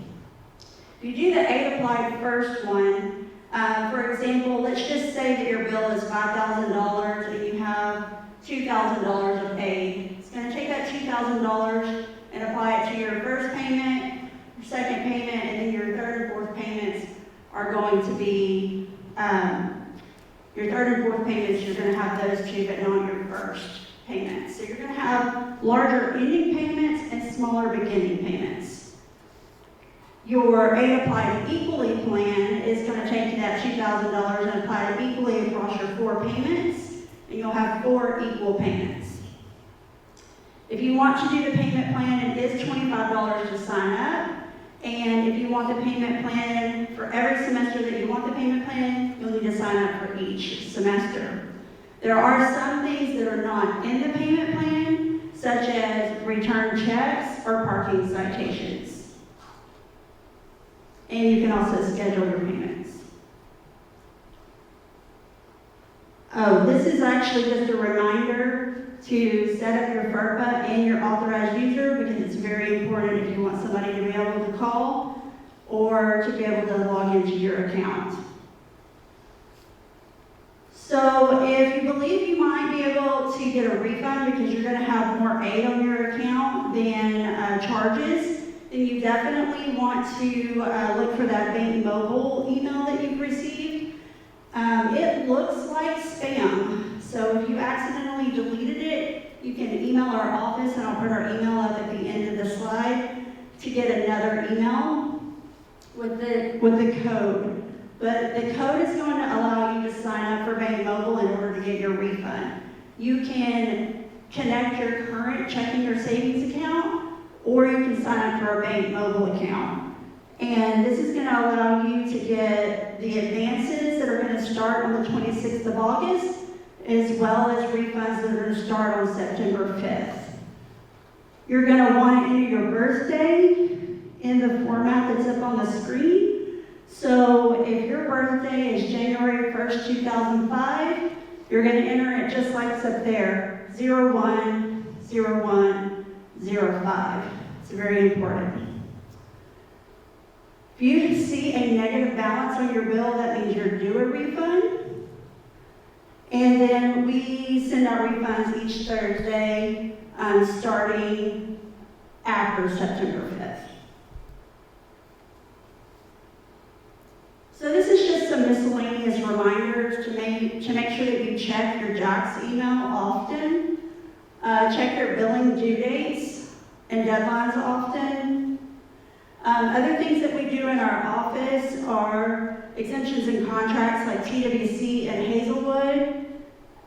If you do the Aid Applied First one, for example, let's just say that your bill is $5,000 and you have $2,000 of aid. It's going to take that $2,000 and apply it to your first payment, your second payment, and then your third and fourth payments are going to be, your third and fourth payments, you're going to have those two, but not your first payments. So you're going to have larger ending payments and smaller beginning payments. Your Aid Applied Equally plan is going to take that $2,000 and apply it equally across your 4 payments, and you'll have 4 equal payments. If you want to do the payment plan, it is $25 to sign up, and if you want the payment plan for every semester that you want the payment plan, you'll need to sign up for each semester. There are some things that are not in the payment plan, such as return checks or parking citations. And you can also schedule your payments. Oh, this is actually just a reminder to set up your FERPA and your authorized user, because it's very important if you want somebody to be able to call or to be able to log into your account. So if you believe you might be able to get a refund because you're going to have more aid on your account than charges, then you definitely want to look for that bank mobile email that you've received. It looks like spam, so if you accidentally deleted it, you our office, and I'll put our email up at the end of the slide, to get another email with the code. But the code is going to allow you to sign up for Bank Mobile in order to get your refund. You can connect your current checking or savings account, or you can sign up for a Bank Mobile account. And this is going to allow you to get the advances that are going to start on the 26th of August, as well as refunds that are going to start on September 5th. You're going to want to enter your birthday in the format that's up on the screen. So if your birthday is January 1st, 2005, you're going to enter it just like it's up there, 010105. It's very important. If you see a negative balance on your bill, that means you're due a refund. And then we send out refunds each Thursday, starting after September 5th. So this is just some miscellaneous reminders to make sure that you check your JAX email often, check your billing due dates and deadlines often. Other things that we do in our office are exemptions and contracts like TWC and Hazelwood.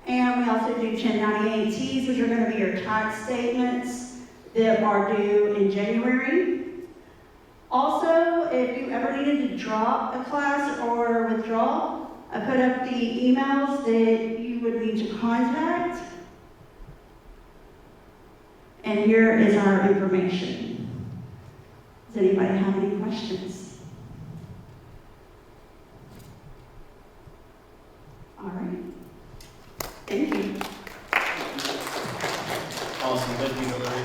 And we also do 1098Ts, which are going to be your tax statements that are due in January. Also, if you ever needed to drop a class or withdraw, I put up the emails that you would need to contact. And here is our information. Does anybody have any questions? All right. Thank you. Awesome, thank you, Hillary.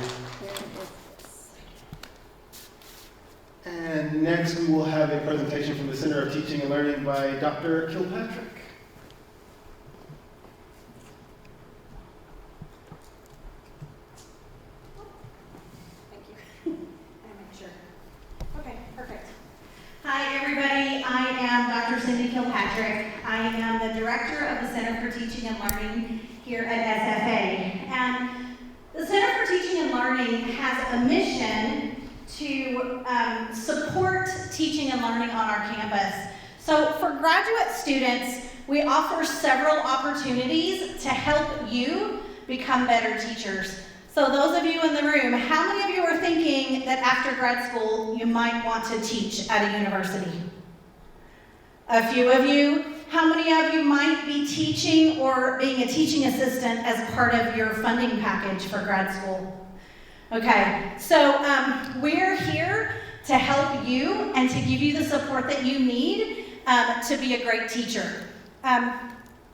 And next we will have a presentation from the Center of Teaching and Learning by Dr. Kilpatrick. Thank you. I'll make sure. Okay, perfect. Hi, everybody. I am Dr. Cindy Kilpatrick. I am the director of the Center for Teaching and Learning here at SFA. And the Center for Teaching and Learning has a mission to support teaching and learning on our campus. So for graduate students, we offer several opportunities to help you become better teachers. So those of you in the room, how many of you are thinking that after grad school you might want to teach at a university? A few of you. How many of you might be teaching or being a teaching assistant as part of your funding package for grad school? Okay, so we're here to help you and to give you the support that you need to be a great teacher. And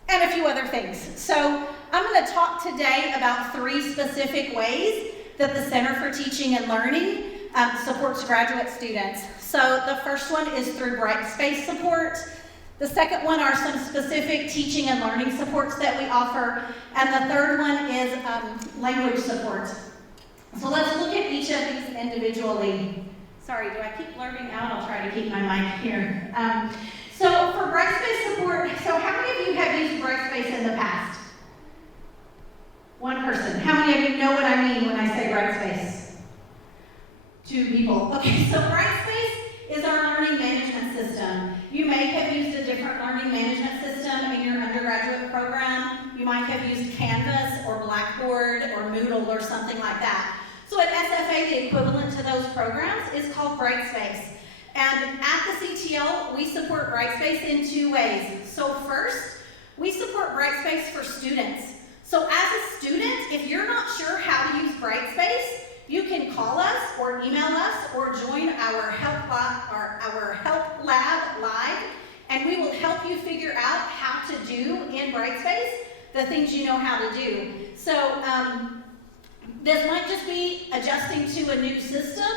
a few other things. So I'm going to talk today about 3 specific ways that the Center for Teaching and Learning supports graduate students. So the first one is through Brightspace support. The second one are some specific teaching and learning supports that we offer. And the third one is language support. So let's look at each of these individually. Sorry, do I keep blurting out? I'll try to keep my mic here. So for Brightspace support, so how many of you have used Brightspace in the past? One person. How many of you know what I mean when I say Brightspace? 2 people. Okay, so Brightspace is our learning management system. You may have used a different learning management system in your undergraduate program. You might have used Canvas or Blackboard or Moodle or something like that. So at SFA, the equivalent to those programs is called Brightspace. And at the CTL, we support Brightspace in 2 ways. So first, we support Brightspace for students. So as a student, if you're not sure how to use Brightspace, you can call us or email us or join our help lab live, and we will help you figure out how to do in Brightspace the things you know how to do. So this might just be adjusting to a new system,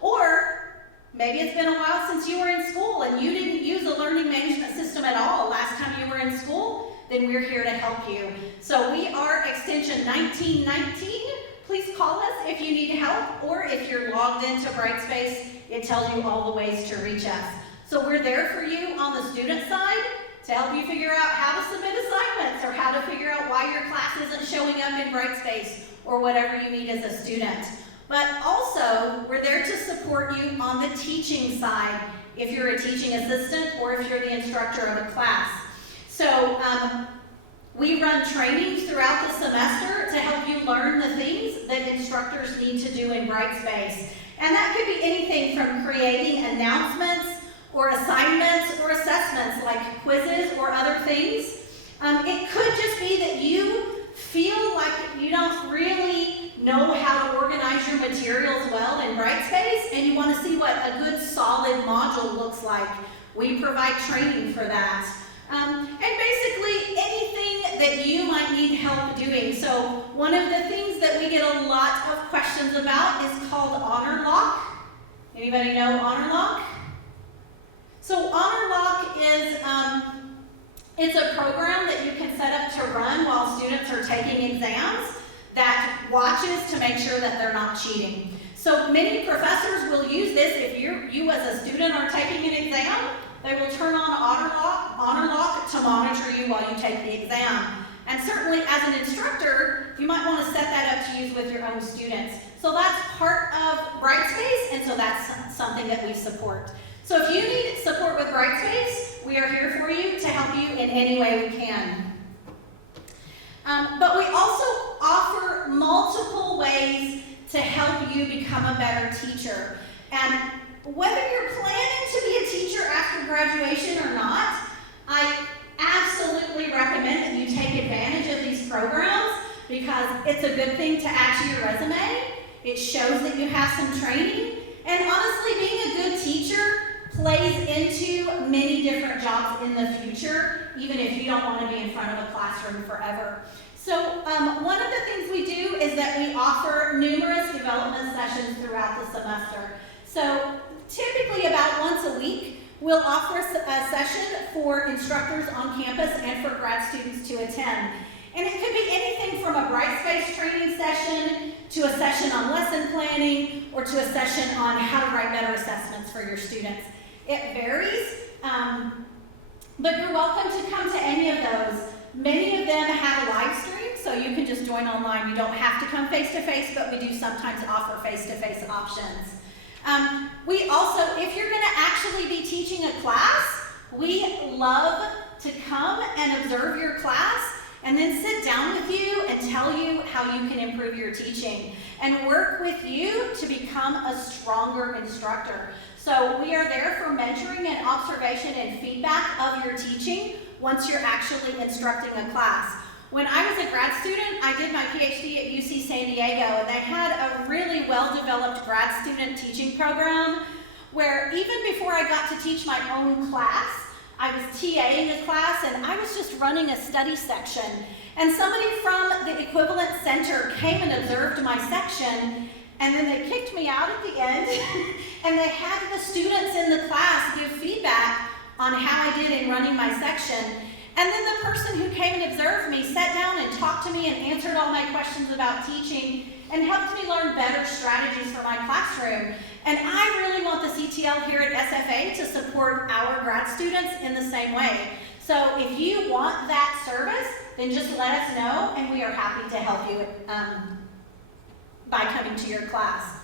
or maybe it's been a while since you were in school and you didn't use a learning management system at all last time you were in school, then we're here to help you. So we are extension 1919. Please call us if you need help, or if you're logged into Brightspace, it tells you all the ways to reach us. So we're there for you on the student side to to help you figure out how to submit assignments or how to figure out why your class isn't showing up in Brightspace or whatever you need as a student. But also, we're there to support you on the teaching side if you're a teaching assistant or if you're the instructor of a class. So we run trainings throughout the semester to help you learn the things that instructors need to do in Brightspace. And that could be anything from creating announcements or assignments or assessments like quizzes or other things. It could just be that you feel like you don't really know how to organize your materials well in Brightspace and you want to see what a good solid module looks like. We provide training for that. And basically anything that you might need help doing. So one of the things that we get a lot of questions about is called Honor Lock. Anybody know Honor Lock? So Honor Lock is it's a program that you can set up to run while students are taking exams that watches to make sure that they're not cheating. So many professors will use this if you as a student are taking an exam. They will turn on Honor Lock to monitor you while you take the exam. And certainly as an instructor, you might want to set that up to use with your own students. So that's part of Brightspace, and so that's something that we support. So if you need support with Brightspace, we are here for you to help you in any way we can. But we also offer multiple ways to help you become a better teacher. And whether you're planning to be a teacher after graduation or not, I absolutely recommend that you take advantage of these programs because it's a good thing to add to your resume. It shows that you have some training. And honestly, being a good teacher plays into many different jobs in the future, even if you don't want to be in front of a classroom forever. So one of the things we do is that we offer numerous development sessions throughout the semester. So typically about once a week, we'll offer a session for instructors on campus and for grad students to attend. And it could be anything from a Brightspace training session to a session on lesson planning or to a session on how to write better assessments for your students. It varies, but you're welcome to come to any of those. Many of them have a live stream, so you can just join online. You don't have to come face-to-face, but we do sometimes offer face-to-face options. We also, if you're going to actually be teaching a class, we love to come and observe your class and then sit down with you and tell you how you can improve your teaching and work with you to become a stronger instructor. So we are there for mentoring and observation and feedback of your teaching once you're actually instructing a class. When I was a grad student, I did my PhD at UC San Diego, and they had a really well-developed grad student teaching program where even before I got to teach my own class, I was TAing a class and I was just running a study section. And somebody from the equivalent center came and observed my section, and then they kicked me out at the end, and they had the students in the class give feedback on how I did in running my section. And then the person who came and observed me sat down and talked to me and answered all my questions about teaching and helped me learn better strategies for my classroom. And I really want the CTL here at SFA to support our grad students in the same way. So if you want that service, then just let us know, and we are happy to help you by coming to your class.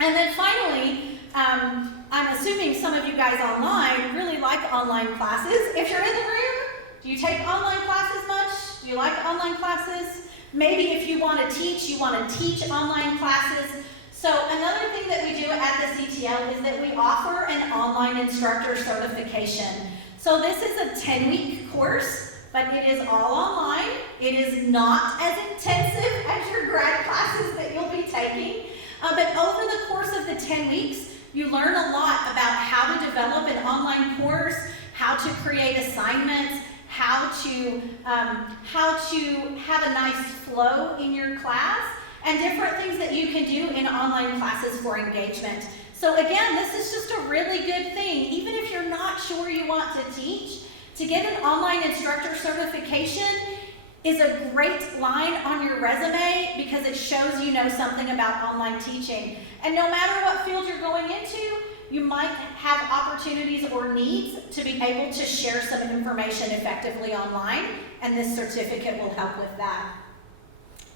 And then finally, I'm assuming some of you guys online really like online classes. If you're in the room, do you take online classes much? Do you like online classes? Maybe if you want to teach, you want to teach online classes. So another thing that we do at the CTL is that we offer an online instructor certification. So this is a 10-week course, but it is all online. It is not as intensive as your grad classes that you'll be taking. But over the course of the 10 weeks, you learn a lot about how to develop an online course, how to create assignments, how to have a nice flow in your class, and different things that you can do in online classes for engagement. So again, this is just a really good thing. Even if you're not sure you want to teach, to get an online instructor certification is a great line on your resume because it shows you know something about online teaching. And no matter what field you're going into, you might have opportunities or needs to be able to share some information effectively online, and this certificate will help with that.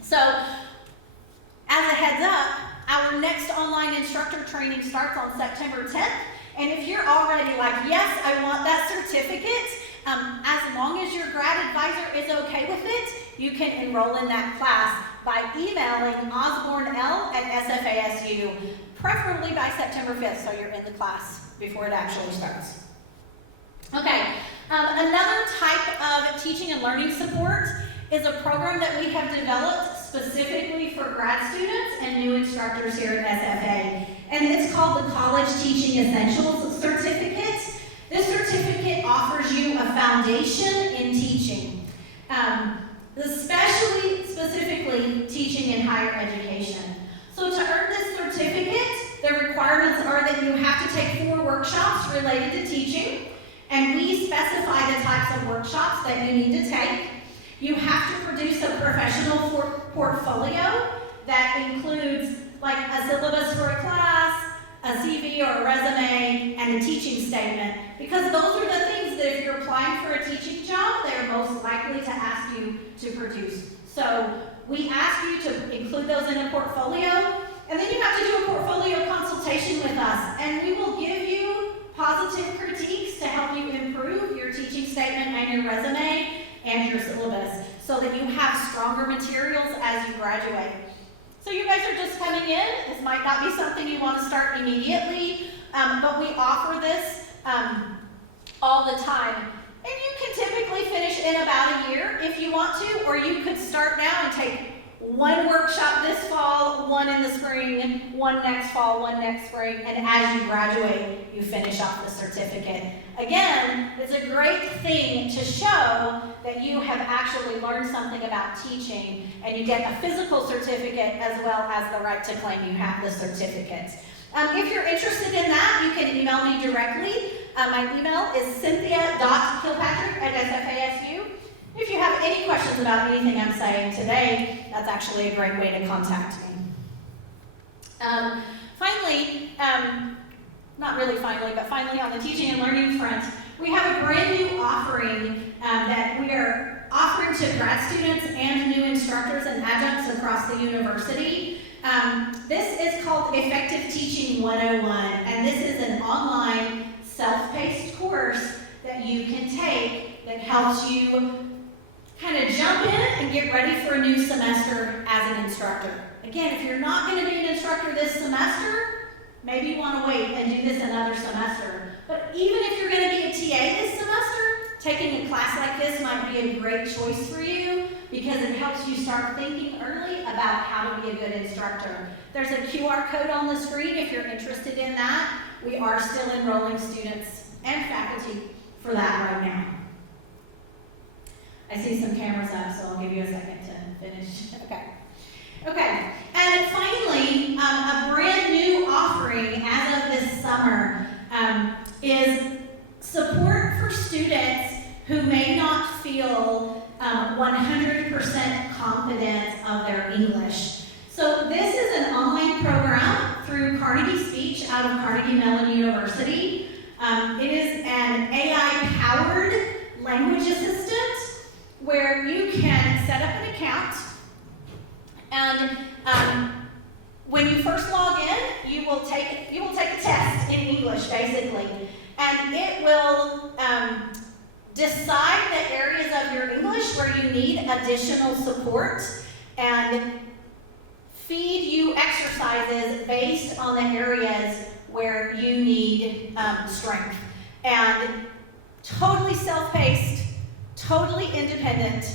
So, as a heads up, our next online instructor training starts on September 10th, and if you're already like, yes, I want that certificate, as long as your grad advisor is okay with it, you can enroll in that class by emailing osbornel@sfasu, preferably by September 5th, so you're in the class before it actually starts. Okay, another type of teaching and learning support is a program that we have developed specifically for grad students and new instructors here at SFA, and it's called the College Teaching Essentials Certificate. This certificate offers you a foundation in teaching, specifically teaching in higher education. So to earn this certificate, the requirements are that you have to take 4 workshops related to teaching, and we specify the types of workshops that you need to take. You have to produce a professional portfolio that includes like a syllabus for a class, a CV or a resume, and a teaching statement, because those are the things that if you're applying for a teaching job, they're most likely to ask you to produce. So we ask you to include those in a portfolio, and then you have to do a portfolio consultation with us, and we will give you positive critiques to help you improve your teaching statement and your resume and your syllabus so that you have stronger materials as you graduate. So you guys are just coming in. This might not be something you want to start immediately, but we offer this all the time. And you can typically finish in about a year if you want to, or you could start now and take 1 workshop this fall, 1 in the spring, 1 next fall, 1 next spring, and as you graduate, you finish off the certificate. Again, it's a great thing to show that you have actually learned something about teaching, and you get a physical certificate as well as the right to claim you have the certificate. If you're interested in that, you can email me directly. My email is cynthia.kilpatrick@sfasu. If you have any questions about anything I'm saying today, that's actually a great way to contact me. Finally, not really finally, but finally on the teaching and learning front, we have a brand new offering that we are offering to grad students and new instructors and adjuncts across the university. This is called Effective Teaching 101, and this is an online self-paced course that you can take that helps you kind of jump in and get ready for a new semester as an instructor. Again, if you're not going to be an instructor this semester, maybe you want to wait and do this another semester. But even if you're going to be a TA this semester, taking a class like this might be a great choice for you because it helps you start thinking early about how to be a good instructor. There's a QR code on the screen if you're interested in that. We are still enrolling students and faculty for that right now. I see some cameras up, so I'll give you a second to finish. Okay. And finally, a brand new offering as of this summer is support for students who may not feel 100% confident of their English. So this is an online program through Carnegie Speech out of Carnegie Mellon University. It is an AI-powered language assistant where you can set up an account, and when you first log in, you will take a test in English, basically, and it will decide the areas of your English where you need additional support and feed you exercises based on the areas where you need strength. And totally self-paced, totally independent.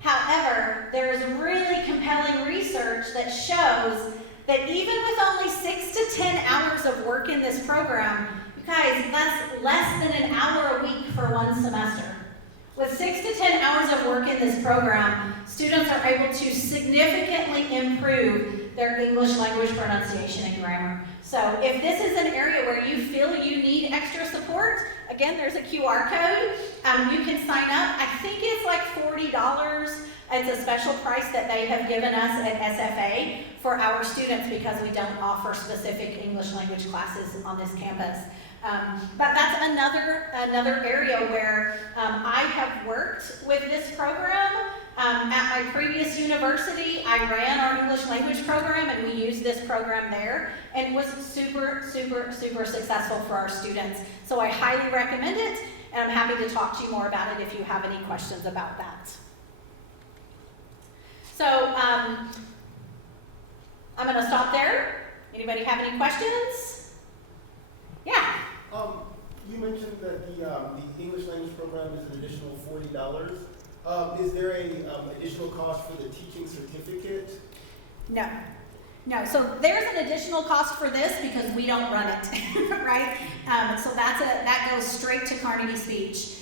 However, there is really compelling research that shows that even with only 6 to 10 hours of work in this program, you guys, that's less than an hour a week for one semester. With 6 to 10 hours of work in this program, students are able to significantly improve their English language pronunciation and grammar. So if this is an area where you feel you need extra support, again, there's a QR code. You can sign up. I think it's like $40 $40. It's a special price that they have given us at SFA for our students because we don't offer specific English language classes on this campus. But that's another area where I have worked with this program. At my previous university, I ran our English language program, and we used this program there, and it was super, super, super successful for our students. So I highly recommend it, and I'm happy to talk to you more about it if you have any questions about that. So I'm going to stop there. Anybody have any questions? Yeah. You mentioned that the English language program is an additional $40. Is there a additional cost for the teaching certificate? No. No, so there's an additional cost for this because we don't run it, right? So that goes straight to Carnegie Speech.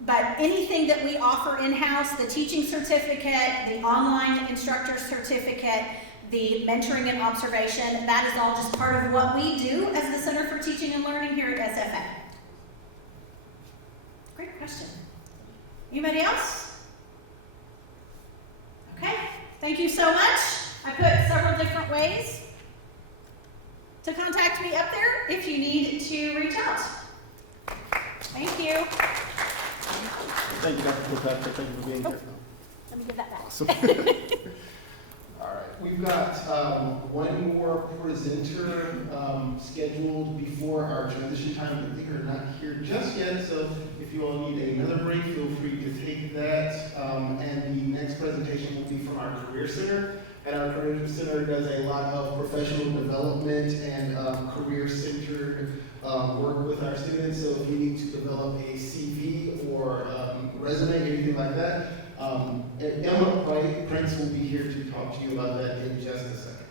But anything that we offer in-house, the teaching certificate, the online instructor certificate, the mentoring and observation, that is all just part of what we do as the Center for Teaching and Learning here at SFA. Great question. Anybody else? Okay, thank you so much. I put several different ways to contact me up there if you need to reach out. Thank you. Thank you, Dr. Kilpatrick. Thank you for being here. Let me give that back. Awesome. All right, we've got one more presenter scheduled before our transition time. I think they're not here just yet, so if you all need another break, feel free to take that. And the next presentation will be from our Career Center. And our Career Center does a lot of professional development and career-centered work with our students. So if you need to develop a CV or resume, anything like that, Emma Prince will be here to talk to you about that in just a second.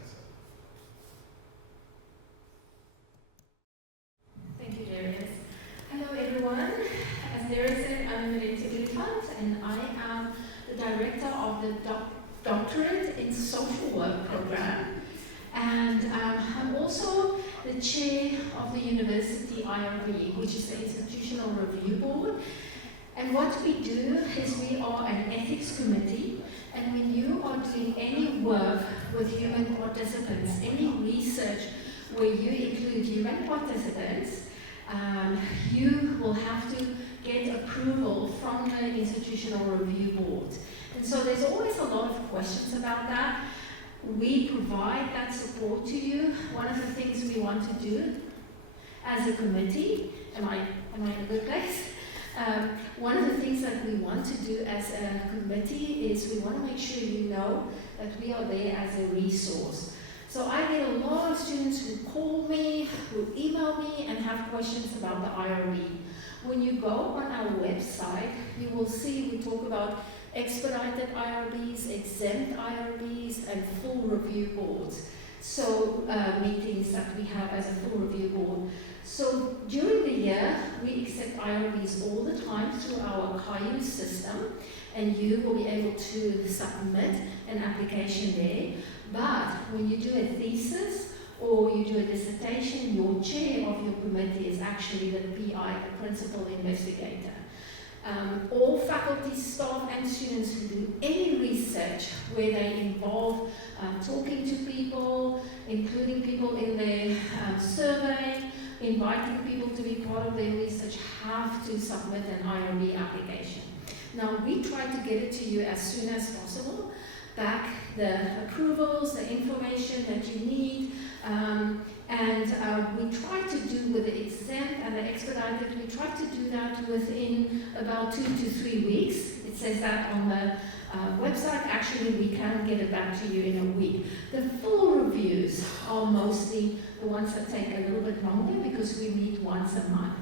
Thank you, Darius. Hello, everyone. As Darius said, I'm Melita Gilfant, and I am the director of the Doctorate in Social Work program. And I'm also the chair of the University IRB, which is the Institutional Review Board. And what we do is we are an ethics committee, and when you are doing any work with human participants, any research where you include human participants, you will have to get approval from the Institutional Review Board. And so there's always a lot of questions about that. We provide that support to you. One of the things we want to do as a committee, am I in a good place? One of the things that we want to do as a committee is we want to make sure you know that we are there as a resource. So I get a lot of students who call me, who email me, and have questions about the IRB. When you go on our website, you will see we talk about expedited IRBs, exempt IRBs, and full review boards. So meetings that we have as a full review board. So during the year, we accept IRBs all the time through our CAIU system, and you will be able to submit an application there. But when you do a thesis or you do a dissertation, your chair of your committee is actually the PI, the principal investigator. All faculty, staff, and students who do any research where they involve talking to people, including people in their survey, inviting people to be part of their research, have to submit an IRB application. Now, we try to get it to you as soon as possible, back the approvals, the information that you need, and we try to do with the exempt and the expedited, we try to do that within about 2 to 3 weeks. It says that on the website. Actually, we can get it back to you in a week. The full reviews are mostly the ones that take a little bit longer because we meet once a month.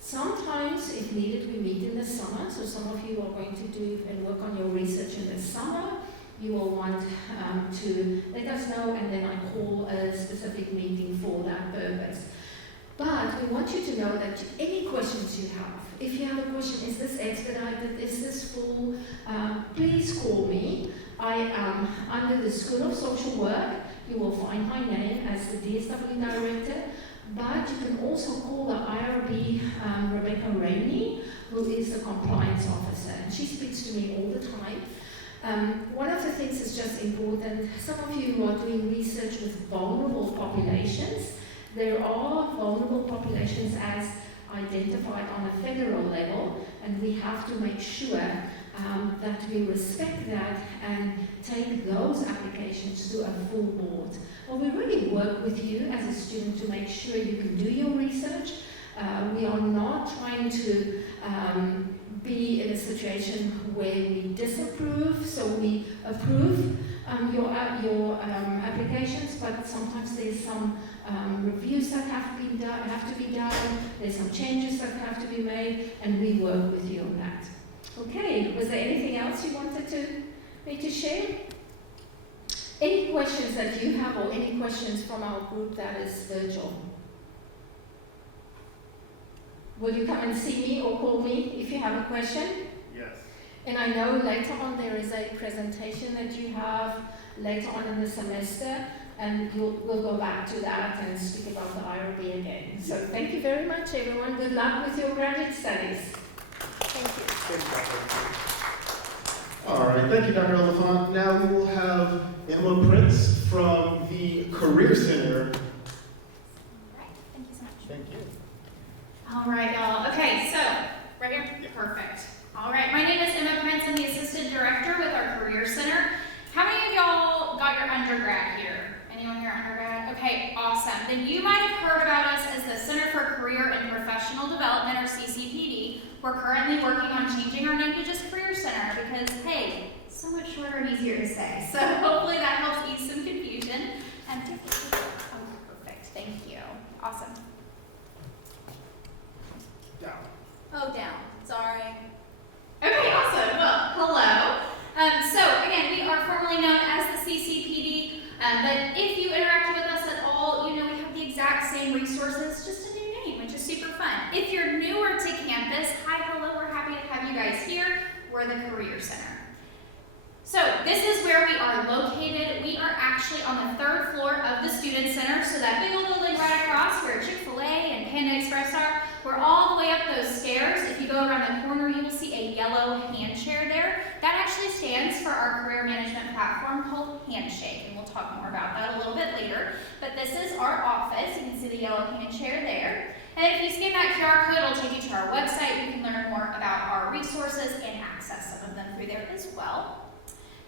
Sometimes, if needed, we meet in the summer. So some of you are going to do and work on your research in the summer. You will want to let us know, and then I call a specific meeting for that purpose. But we want you to know that any questions you have, if you have a question, is this expedited, is this full, please call me. I am under the School of Social Work. You will find my name as the DSW Director, but you can also call the IRB, Rebecca Rainey, who is the Compliance Officer. And she speaks to me all the time. One of the things is just important. Some of you who are doing research with vulnerable populations, there are vulnerable populations as identified on a federal level, and we have to make sure that we respect that and take those applications to a full board. Well, we really work with you as a student to make sure you can do your research. We are not trying to be in a situation where we disapprove, so we approve your applications, but sometimes there's some reviews that have to be done, there's some changes that have to be made, and we work with you on that. Okay, was there anything else you wanted me to share? Any questions that you have, or any questions from our group that is virtual? Will you come and see me or call me if you have a question? Yes. And I know later on there is a presentation that you have later on in the semester, and we'll go back to that and speak about the IRB again. So thank you very much, everyone. Good luck with your graduate studies. Thank you. All right, thank you, Dr. Oliphant. Now we will have Emma Prince from the Career Center. All right, thank you so much. Thank you. All right, y'all. Okay, so, right here? Yeah. Perfect. All right, my name is Emma Prince. I'm the Assistant Director with our Career Center. How many of y'all got your undergrad here? Anyone here undergrad? Okay, awesome. Then you might have heard about us as the Center for Career and Professional Development, or CCPD. We're currently working on changing our name to just Career Center because, hey, so much shorter and easier to say. So hopefully that helps ease some confusion. And oh, perfect. Thank you. Awesome. Down. Oh, down. Sorry. Okay, awesome. Well, hello. So again, we are formally known as the CCPD, but if you interacted with us at all, you know we have the exact same resources, just a new name, which is super fun. If you're newer to campus, hi, hello, we're happy to have you guys here. We're the Career Center. So this is where we are located. We are actually on the 3rd floor of the Student Center, so that big old building right across where Chick-fil-A and Panda Express are, we're all the way up those stairs. If you go around the corner, you will see a yellow hand chair there. That actually stands for our career management platform called Handshake, and we'll talk more about that a little bit later. But this is our office. You can see the yellow hand chair there. And if you scan that QR code, it'll take you to our website. You can learn more about our resources and access some of them through there as well.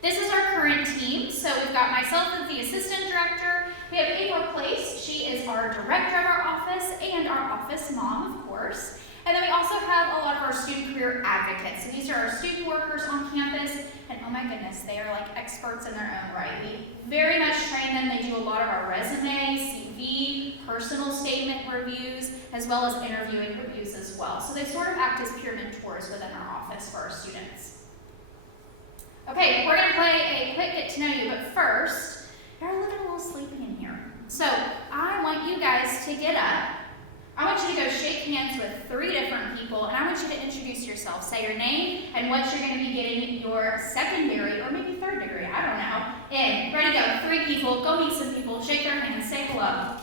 This is our current team. So we've got myself as the assistant director. We have April Place. She is our director of our office and our office mom, of course. And then we also have a lot of our student career advocates. So these are our student workers on campus. And oh my goodness, they are like experts in their own right. We very much train them. They do a lot of our resume, CV, personal statement reviews, as well as interviewing reviews as well. So they sort of act as peer mentors within our office for our students. Okay, we're gonna play a quick get to know you, but first, you're looking a little sleepy in here. So I want you guys to get up. I want you to go shake hands with 3 different people, and I want you to introduce yourself. Say your name and what you're gonna be getting your secondary, or maybe 3rd degree, I don't know, in. Ready to go, 3 people, go meet some people, shake their hands, say hello.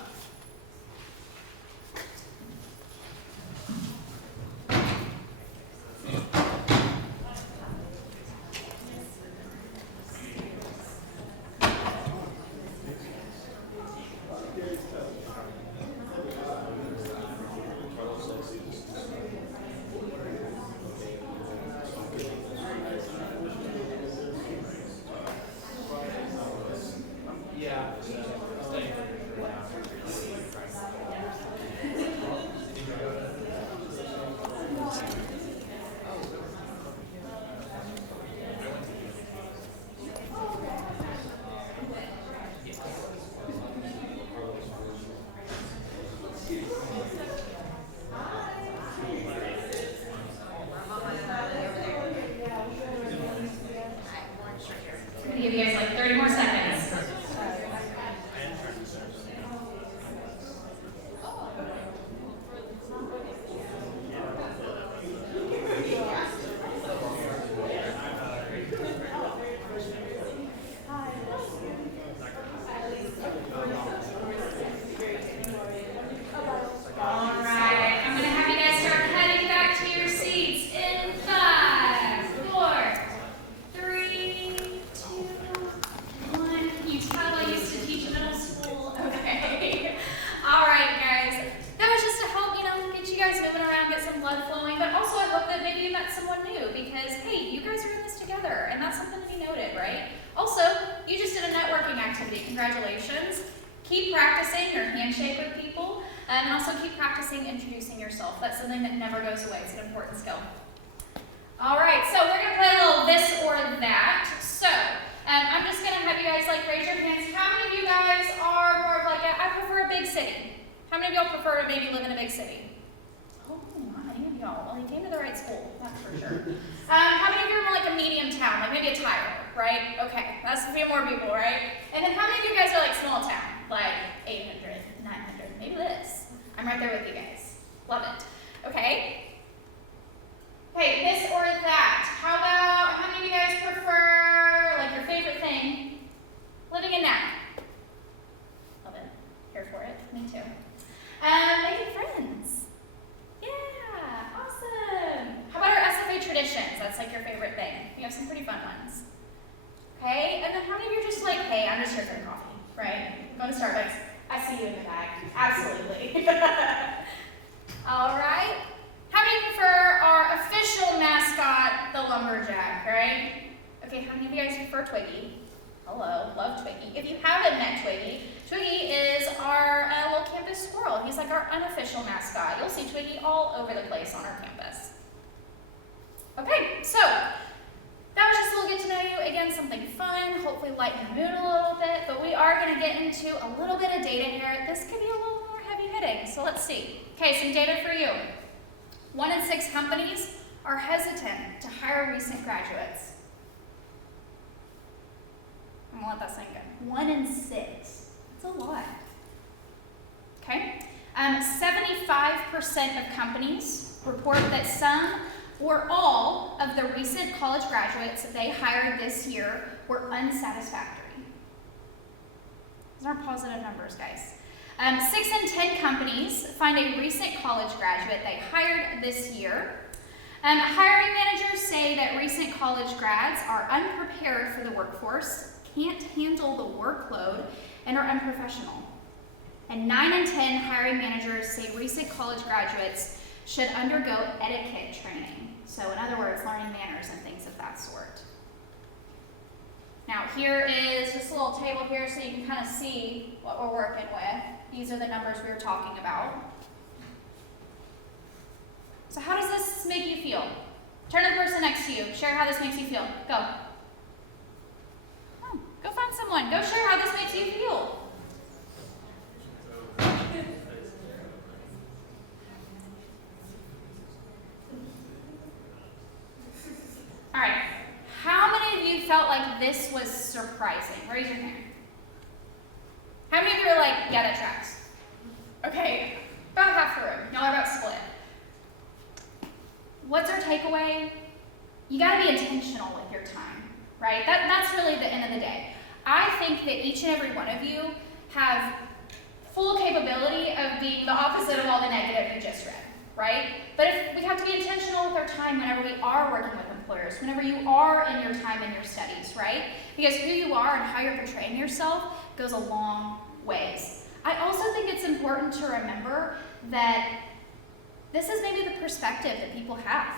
I'm gonna give you guys like 30 more seconds. All right, I'm gonna have you guys start heading back to your seats in 5, 4, together, and that's something to be noted, right? Also, you just did a networking activity. Congratulations. Keep practicing your handshake with people, and also keep practicing introducing yourself. That's something that never goes away. It's an important skill. All right, so we're going to play a little this or that. So, I'm just going to have you guys raise your hands. How many of you guys are more of I prefer a big city? How many of y'all prefer to maybe live in a big city? Oh, not many of y'all. Well, you came to the right school, that's for sure. How many of you are more like a medium town, like maybe a Tyler, right? Okay, that's a few more people, right? And then how many of you guys are like small town, like 800, 900, maybe this? I'm right there with you guys. Love it. Okay. Okay, this or that. How many of you guys prefer, your favorite thing, living in now? Love it. Here for it. Me too. Making friends. Yeah, awesome. How about our SFA traditions? That's your favorite thing. We have some pretty fun ones. Okay, and then how many of you are just hey, I'm just here for coffee, right? Going to Starbucks. I see you in the back. Absolutely. All right. How many prefer our official mascot, the lumberjack, right? Okay, how many of you guys prefer Twiggy? Hello, love Twiggy. If you haven't met Twiggy, Twiggy is our little campus squirrel. He's our unofficial mascot. You'll see Twiggy all over the place on our campus. Okay, so that was just a little get to know you. Again, something fun, hopefully lighten the mood a little bit, but we are going to get into a little bit of data here. This could be a little more heavy hitting, so let's see. Okay, some data for you. 1 in 6 companies are hesitant to hire recent graduates. I'm gonna let that sink in. 1 in 6. That's a lot. Okay. 75% of companies report that some or all of the recent college graduates that they hired this year were unsatisfactory. Those are positive numbers, guys. 6 in 10 companies find a recent college graduate they hired this year. Hiring managers say that recent college grads are unprepared for the workforce, can't handle the workload, and are unprofessional. And 9 in 10 hiring managers say recent college graduates should undergo etiquette training. So in other words, learning manners and things of that sort. Now here is just a little table here so you can kind of see what we're working with. These are the numbers we were talking about. So how does this make you feel? Turn to the person next to you. Share how this makes you feel. Go. Oh, go find someone. Go share how this makes you feel. All right. How many of you felt like this was surprising? Raise your hand. How many of you are yeah, that tracks? Okay, about half the room. Y'all are about split. What's our takeaway? You gotta be intentional with your time, right? That's really the end of the day. I think that each and every one of you have full capability of being the opposite of all the negative you just read, right? But if we have to be intentional with our time whenever we are working with employers, whenever you are in your time in your studies, right? Because who you are and how you're portraying yourself goes a long ways. I also think it's important to remember that this is maybe the perspective that people have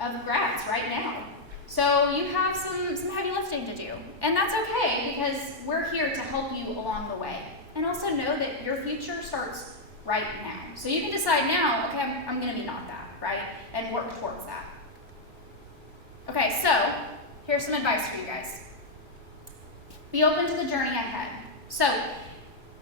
of grads right now. So you have some heavy lifting to do, and that's okay because we're here to help you along the way. And also know that your future starts right now. So you can decide now, okay, I'm gonna be not that, right? And work towards that. Okay, so here's some advice for you guys. Be open to the journey ahead. So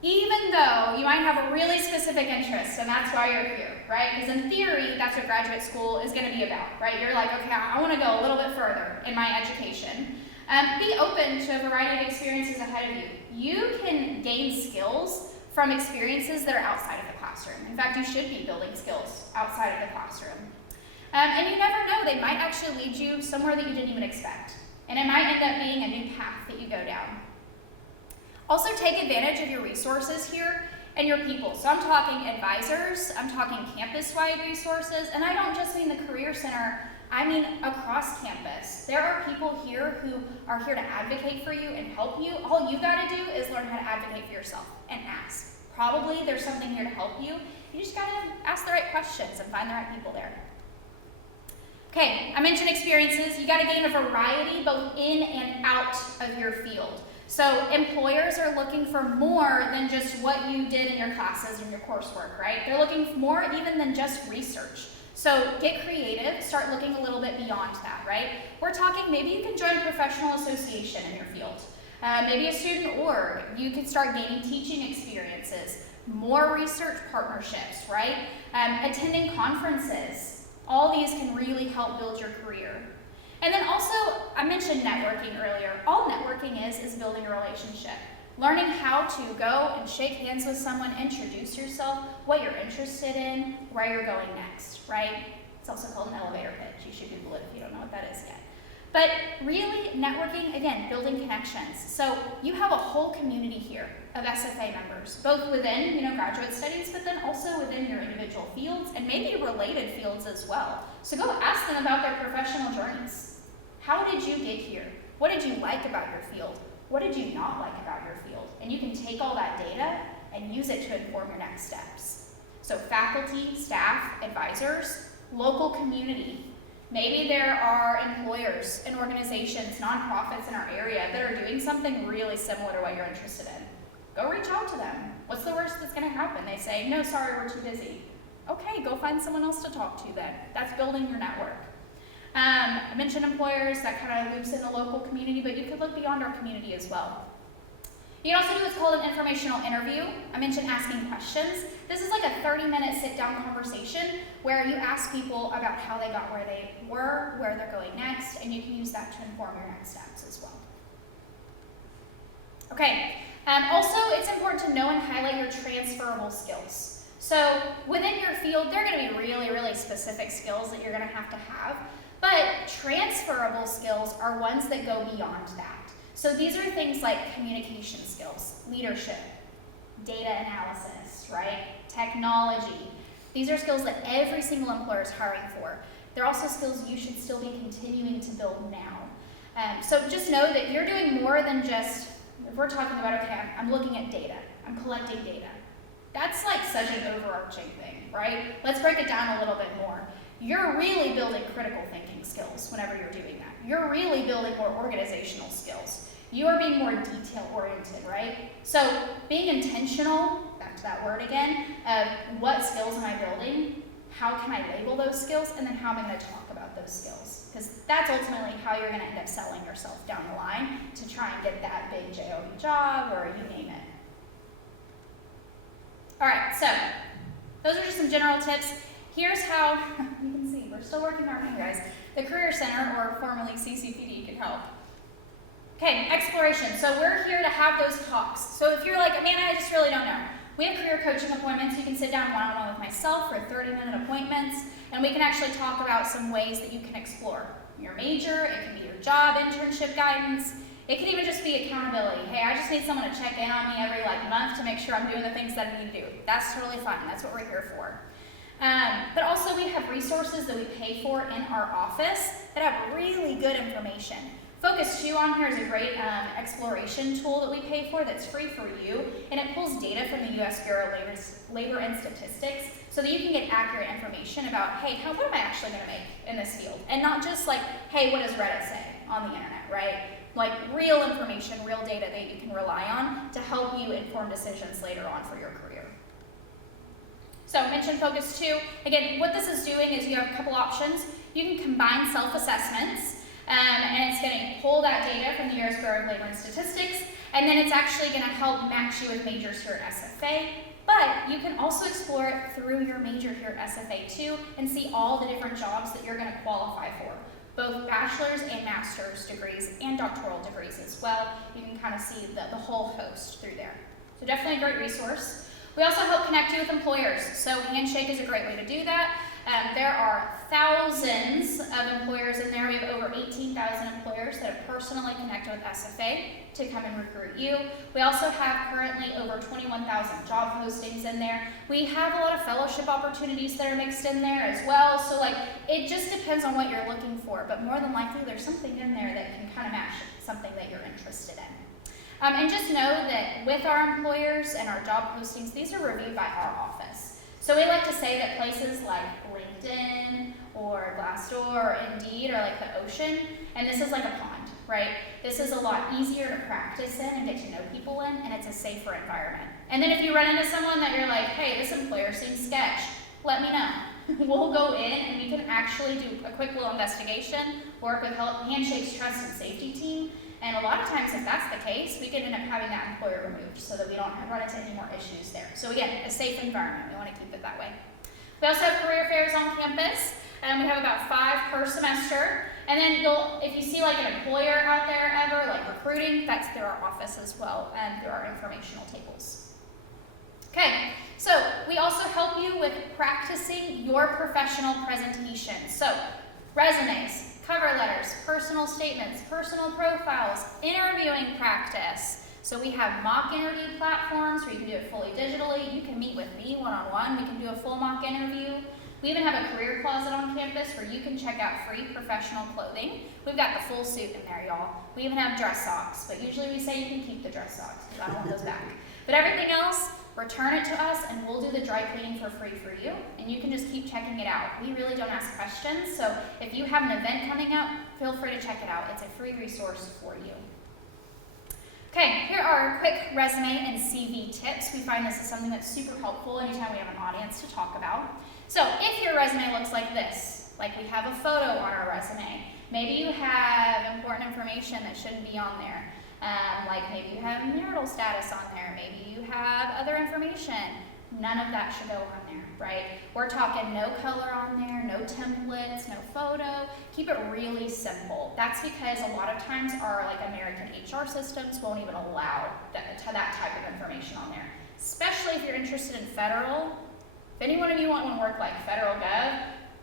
even though you might have a really specific interest, and that's why you're here, right? Because in theory, that's what graduate school is going to be about, right? You're like, okay, I want to go a little bit further in my education. Be open to a variety of experiences ahead of you. You can gain skills from experiences that are outside of the classroom. In fact, you should be building skills outside of the classroom. And you never know, they might actually lead you somewhere that you didn't even expect. And it might end up being a new path that you go down. Also take advantage of your resources here and your people. So I'm talking advisors, I'm talking campus-wide resources, and I don't just mean the Career Center, I mean across campus. There are people here who are here to advocate for you and help you. All you gotta do is learn how to advocate for yourself and ask. Probably there's something here to help you. You just gotta ask the right questions and find the right people there. Okay, I mentioned experiences. You gotta gain a variety both in and out of your field. So employers are looking for more than just what you did in your classes and your coursework, right? They're looking for more even than just research. So get creative, start looking a little bit beyond that, right? We're talking maybe you can join a professional association in your field. Maybe a student org. You can start gaining teaching experiences, more research partnerships, right? Attending conferences. All these can really help build your career. And then also, I mentioned networking earlier. All networking is building a relationship. Learning how to go and shake hands with someone, introduce yourself, what you're interested in, where you're going next, right? It's also called an elevator pitch. You should Google it if you don't know what that is yet. But really, networking, again, building connections. So you have a whole community here of SFA members, both within, graduate studies, but then also within your individual fields and maybe related fields as well. So go ask them about their professional journeys. How did you get here? What did you like about your field? What did you not like about your field? And you can take all that data and use it to inform your next steps. So faculty, staff, advisors, local community. Maybe there are employers and organizations, nonprofits in our area that are doing something really similar to what you're interested in. Go reach out to them. What's the worst that's gonna happen? They say, no, sorry, we're too busy. Okay, go find someone else to talk to then. That's building your network. I mentioned employers, that kind of loops in the local community, but you could look beyond our community as well. You can also do what's called an informational interview. I mentioned asking questions. This is like a 30-minute sit-down conversation where you ask people about how they got where they were, where they're going next, and you can use that to inform your next steps as well. Okay, also it's important to know and highlight your transferable skills. So within your field, there are going to be really, really specific skills that you're going to have, but transferable skills are ones that go beyond that. So these are things like communication skills, leadership, data analysis, right? Technology. These are skills that every single employer is hiring for. They're also skills you should still be continuing to build now. So just know that you're doing more than just, if we're talking about, okay, I'm looking at data, I'm collecting data. That's like such an overarching thing, right? Let's break it down a little bit more. You're really building critical thinking skills whenever you're doing that. You're really building more organizational skills. You are being more detail-oriented, right? So being intentional, back to that word again, what skills am I building? How can I label those skills? And then how am I going to talk about those skills? Because that's ultimately how you're going to end up selling yourself down the line to try and get that big JOB job or you name it. All right, so those are just some general tips. Here's how, you can see, we're still working our way, guys. The Career Center, or formerly CCPD, can help. Okay, exploration. So we're here to have those talks. So if you're like, Amanda, I just really don't know. We have career coaching appointments. You can sit down one-on-one with myself for 30-minute appointments, and we can actually talk about some ways that you can explore your major. It can be your job, internship guidance. It can even just be accountability. Hey, I just need someone to check in on me every month to make sure I'm doing the things that I need to do. That's totally fine. That's what we're here for. But also we have resources that we pay for in our office that have really good information. Focus 2 on here is a great exploration tool that we pay for that's free for you, and it pulls data from the U.S. Bureau of Labor and Statistics so that you can get accurate information about, hey, what am I actually going to make in this field? And not just like, hey, what does Reddit say on the internet, right? Like real information, real data that you can rely on to help you inform decisions later on for your career. So I mentioned Focus 2. Again, what this is doing is you have a couple options. You can combine self-assessments, and it's going to pull that data from the U.S. Bureau of Labor and Statistics, and then it's actually going to help match you with majors here at SFA. But you can also explore it through your major here at SFA too, and see all the different jobs that you're going to qualify for, both bachelor's and master's degrees and doctoral degrees as well. You can kind of see the whole host through there. So definitely a great resource. We also help connect you with employers, so Handshake is a great way to do that. There are thousands of employers in there. We have over 18,000 employers that have personally connected with SFA to come and recruit you. We also have currently over 21,000 job postings in there. We have a lot of fellowship opportunities that are mixed in there as well. So it just depends on what you're looking for, but more than likely there's something in there that can kind of match something that you're interested in. And just know that with our employers and our job postings, these are reviewed by our office. So we like to say that places like LinkedIn or Glassdoor or Indeed or like the ocean, and this is like a pond, right? This is a lot easier to practice in and get to know people in, and it's a safer environment. And then if you run into someone that you're like, hey, this employer seems sketch, let me know. We'll go in and we can actually do a quick little investigation, work with Handshakes Trust and Safety team, and a lot of times if that's the case, we can end up having that employer removed so that we don't run into any more issues there. So again, a safe environment, we want to keep it that way. We also have career fairs on campus, and we have about 5 per semester. And then if you see like an employer out there ever, like recruiting, that's through our office as well, and through our informational tables. Okay, so we also help you with practicing your professional presentation. So resumes, cover letters, personal statements, personal profiles, interviewing practice. So we have mock interview platforms where you can do it fully digitally. You can meet with me one-on-one. We can do a full mock interview. We even have a career closet on campus where you can check out free professional clothing. We've got the full suit in there, y'all. We even have dress socks, but usually we say you can keep the dress socks because I don't want those back. But everything else, return it to us and we'll do the dry cleaning for free for you, and you can just keep checking it out. We really don't ask questions, so if you have an event coming up, feel free to check it out. It's a free resource for you. Okay, here are quick resume and CV tips. We find this is something that's super helpful anytime we have an audience to talk about. So if your resume looks like this, like we have a photo on our resume, maybe you have important information that shouldn't be on there. Like maybe you have marital status on there, maybe you have other information. None of that should go on there, right? We're talking no color on there, no templates, no photo. Keep it really simple. That's because a lot of times our like American HR systems won't even allow that type of information on there. Especially if you're interested in federal. If any one of you want to work like federal gov,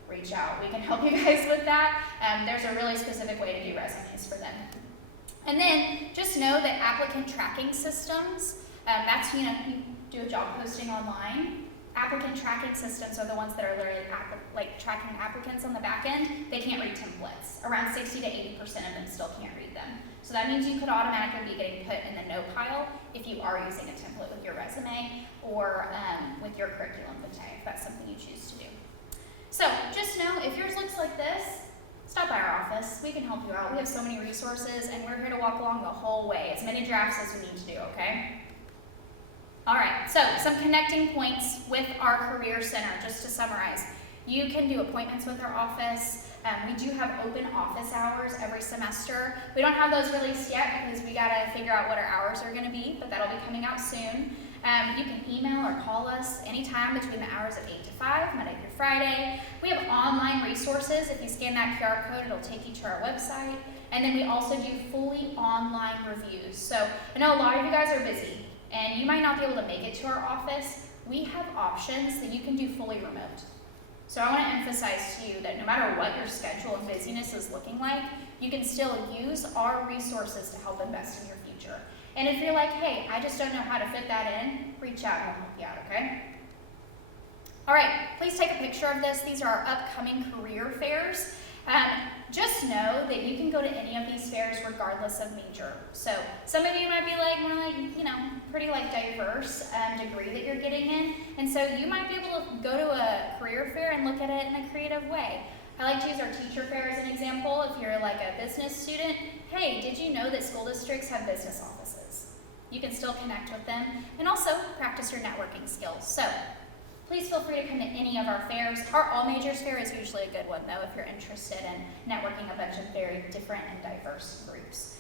reach out. We can help you guys with that. There's a really specific way to do resumes for them. And then just know that applicant tracking systems, that's, you do a job posting online. Applicant tracking systems are the ones that are literally tracking applicants on the back end. They can't read templates. Around 60 to 80% of them still can't read them. So that means you could automatically be getting put in the no pile if you are using a template with your resume or with your curriculum vitae, if that's something you choose to do. So just know if yours looks like this, stop by our office. We can help you out. We have so many resources, and we're here to walk along the whole way. As many drafts as we need to do, okay? All right, so some connecting points with our Career Center, just to summarize. You can do appointments with our office. We do have open office hours every semester. We don't have those released yet because we gotta figure out what our hours are gonna be, but that'll be coming out soon. You can email or call us anytime between the hours of 8 to 5, Monday through Friday. We have online resources. If you scan that QR code, it'll take you to our website. And then we also do fully online reviews. So I know a lot of you guys are busy, and you might not be able to make it to our office. We have options that you can do fully remote. So I want to emphasize to you that no matter what your schedule and busyness is looking like, you can still use our resources to help invest in your future. And if you're like, hey, I just don't know how to fit that in, reach out and we'll help you out, okay? All right, please take a picture of this. These are our upcoming career fairs. Just know that you can go to any of these fairs regardless of major. So some of you might be like, more like, pretty like diverse degree that you're getting in. And so you might be able to go to a career fair and look at it in a creative way. I like to use our teacher fair as an example. If you're like a business student, hey, did you know that school districts have business offices? You can still connect with them and also practice your networking skills. So please feel free to come to any of our fairs. Our All Majors Fair is usually a good one, though, if you're interested in networking a bunch of very different and diverse groups.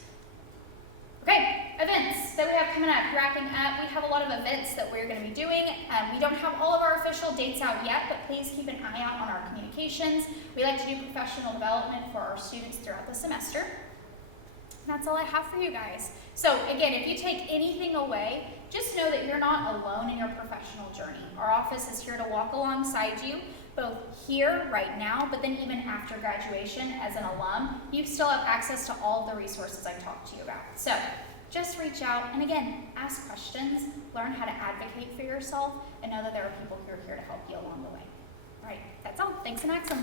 Okay, events that we have coming up, wrapping up. We have a lot of events that we're going to be doing. We don't have all of our official dates out yet, but please keep an eye out on our communications. We like to do professional development for our students throughout the semester. And that's all I have for you guys. So again, if you take anything away, just know that you're not alone in your professional journey. Our office is here to walk alongside you, both here right now, but then even after graduation as an alum, you still have access to all of the resources I talked to you about. So just reach out and again, ask questions, learn how to advocate for yourself, and know that there are people who are here to help you along the way. All right, that's all. Thanks and Axum.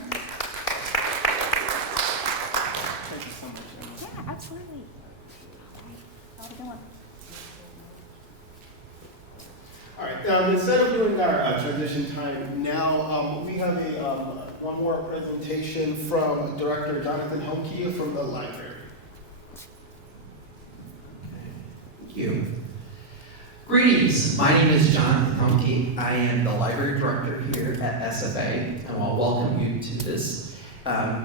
Thank you so much, Emma. Yeah, absolutely. All right, how's it going? All right, instead of doing our transition time now, we have a one more presentation from Director Jonathan Homke from the library. Thank you. Greetings, my name is Jonathan Homke. I am the library director here at SFA, and I'll welcome you to this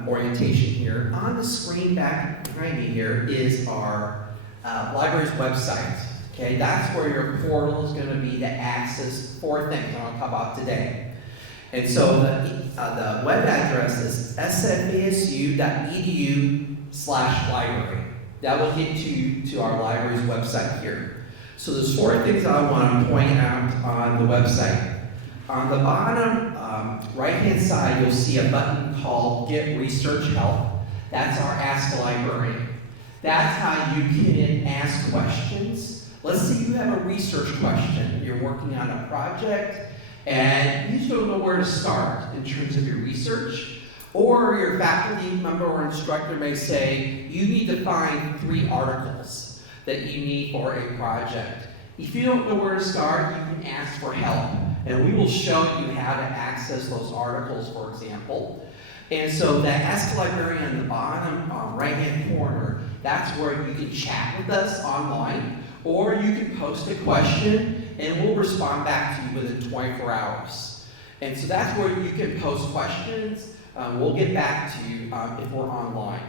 orientation here. On the screen back behind me here is our library's website. Okay, that's where your portal is going to be to access 4 things I'm going to talk about today. And so the web address is sfasu.edu/library. That will get you to our library's website here. So there's 4 things I want to point out on the website. On the bottom right-hand side, you'll see a button called Get Research Help. That's our Ask a Librarian. That's how you can ask questions. Let's say you have a research question. You're working on a project, and you just don't know where to start in terms of your research. Or your faculty member or instructor may say, you need to find 3 articles that you need for a project. If you don't know where to start, you can ask for help. And we will show you how to access those articles, for example. And so that Ask a Librarian on the bottom right-hand corner, that's where you can chat with us online, or you can post a question, and we'll respond back to you within 24 hours. And so that's where you can post questions. We'll get back to you if we're online.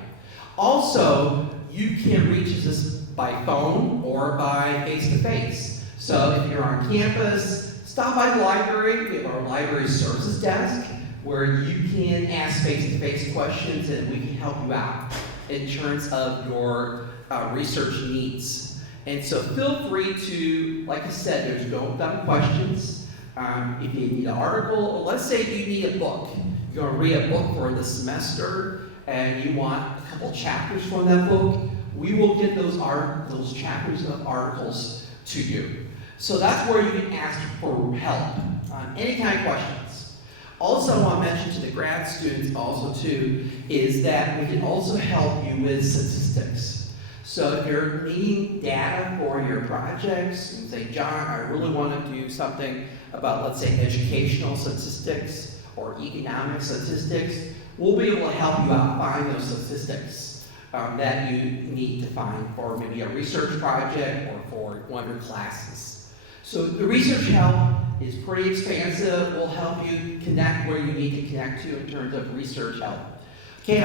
Also, you can reach us by phone or by face-to-face. So if you're on campus, stop by the library. We have our library services desk where you can ask face-to-face questions and we can help you out in terms of your research needs. And so feel free to, like I said, there's no dumb questions. If you need an article, or let's say you need a book. You're going to read a book for the semester and you want a couple chapters from that book, we will get those chapters of articles to you. So that's where you can ask for help on any kind of questions. Also, I want to mention to the grad students also too, is that we can also help you with statistics. So if you're needing data for your projects, and say, John, I really want to do something about, let's say, educational statistics or economic statistics, we'll be able to help you out find those statistics that you need to find for maybe a research project or for one of your classes. So the research help is pretty expansive. We'll help you connect where you need to connect to in terms of research help. Okay,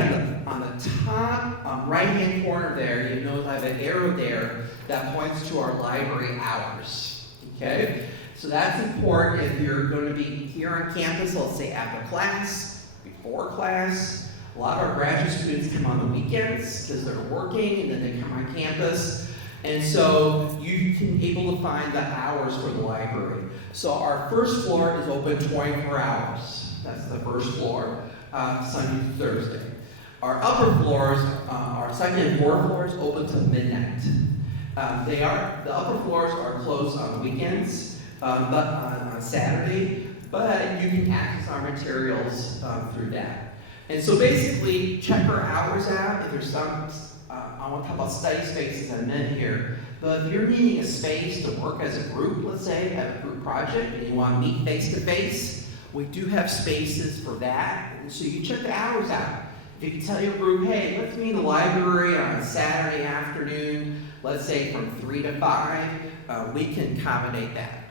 on the top right-hand corner there, you know I have an arrow there that points to our library hours. Okay, so that's important if you're going to be here on campus, let's say after class, before class. A lot of our graduate students come on the weekends because they're working and then they come on campus. And so you can be able to find the hours for the library. So our first floor is open 24 hours. That's the first floor, Sunday to Thursday. Our upper floors, our second and fourth floors, open till midnight. The upper floors are closed on weekends, but on Saturday, but you can access our materials through that. And so basically, check our hours out. If there's some, I want to talk about study spaces I meant here, but if you're needing a space to work as a group, let's say, have a group project, and you want to meet face-to-face, we do have spaces for that. And so you check the hours out. If you can tell your group, hey, let's meet in the library on Saturday afternoon, let's say from 3 to 5, we can accommodate that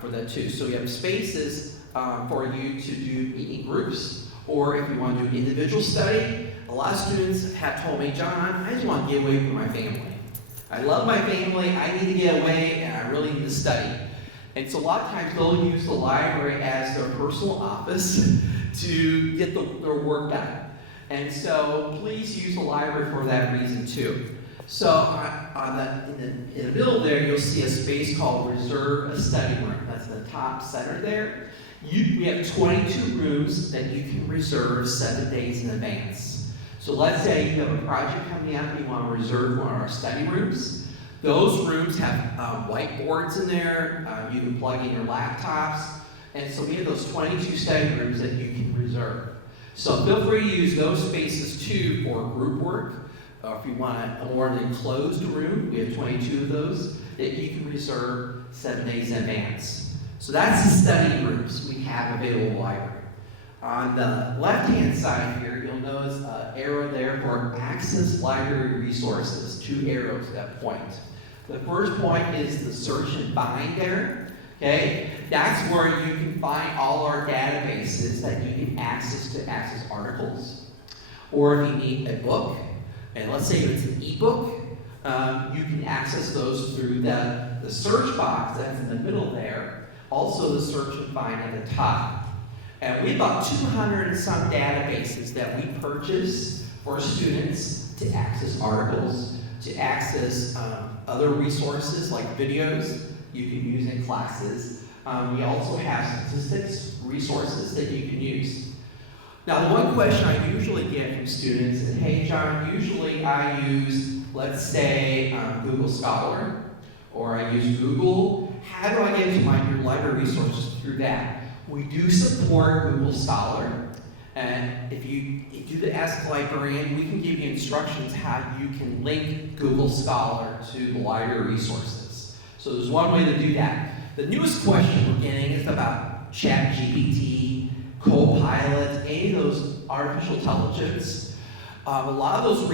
for that too. So we have spaces for you to do meeting groups, or if you want to do individual study. A lot of students have told me, John, I just want to get away from my family. I love my family, I need to get away, and I really need to study. And so a lot of times they'll use the library as their personal office to get their work done. And so please use the library for that reason too. So in the middle there, you'll see a space called Reserve a Study Room. That's the top center there. We have 22 rooms that you can reserve 7 days in advance. So let's say you have a project coming up and you want to reserve one of our study rooms. Those rooms have whiteboards in there. You can plug in your laptops. And so we have those 22 study rooms that you can reserve. So feel free to use those spaces too for group work. If you want a more enclosed room, we have 22 of those that you can reserve 7 days in advance. So that's the study rooms we have available in the library. On the left-hand side here, you'll notice an arrow there for Access Library Resources, 2 arrows that point. The first point is the search and find there, okay? That's where you can find all our databases that you can access to access articles. Or if you need a book, and let's say it's an ebook, you can access those through the search box that's in the middle there. Also the search and find at the top. And we have about 200 and some databases that we purchase for students to access articles, to access other resources like videos you can use in classes. We also have statistics resources that you can use. Now, the one question I usually get from students is, hey John, usually I use, let's say, Google Scholar, or I use Google. How do I get to your library resources through that? We do support Google Scholar, and if you do the Ask Librarian, we can give you instructions how you can link Google Scholar to the library resources. So there's one way to do that. The newest question we're getting is about ChatGPT, Copilot, any of those artificial intelligence. A lot of those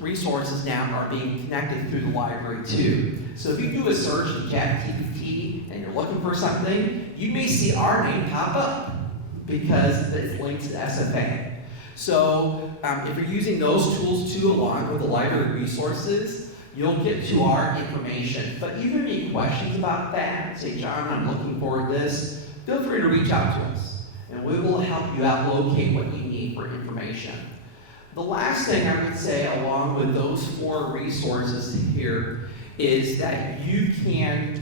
resources now are being connected through the library too. So if you do a search in ChatGPT and you're looking for something, you may see our name pop up because it's linked to SFA. So if you're using those tools too, along with the library resources, you'll get to our information. But if you have any questions about that, say, John, I'm looking for this, feel free to reach out to us, and we will help you out locate what you need for information. The last thing I would say, along with those 4 resources here, is that you can,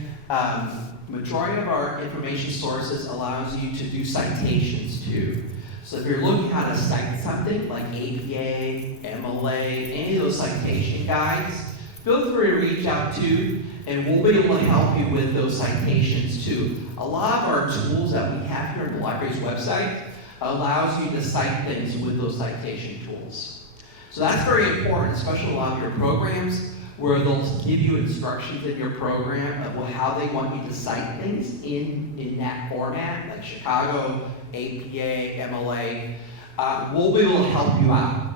majority of our information sources allows you to do citations too. So if you're looking how to cite something like APA, MLA, any of those citation guides, feel free to reach out to, and we'll be able to help you with those citations too. A lot of our tools that we have here on the library's website allows you to cite things with those citation tools. So that's very important, especially a lot of your programs, where they'll give you instructions in your program of how they want you to cite things in that format, like Chicago, APA, MLA. We'll be able to help you out.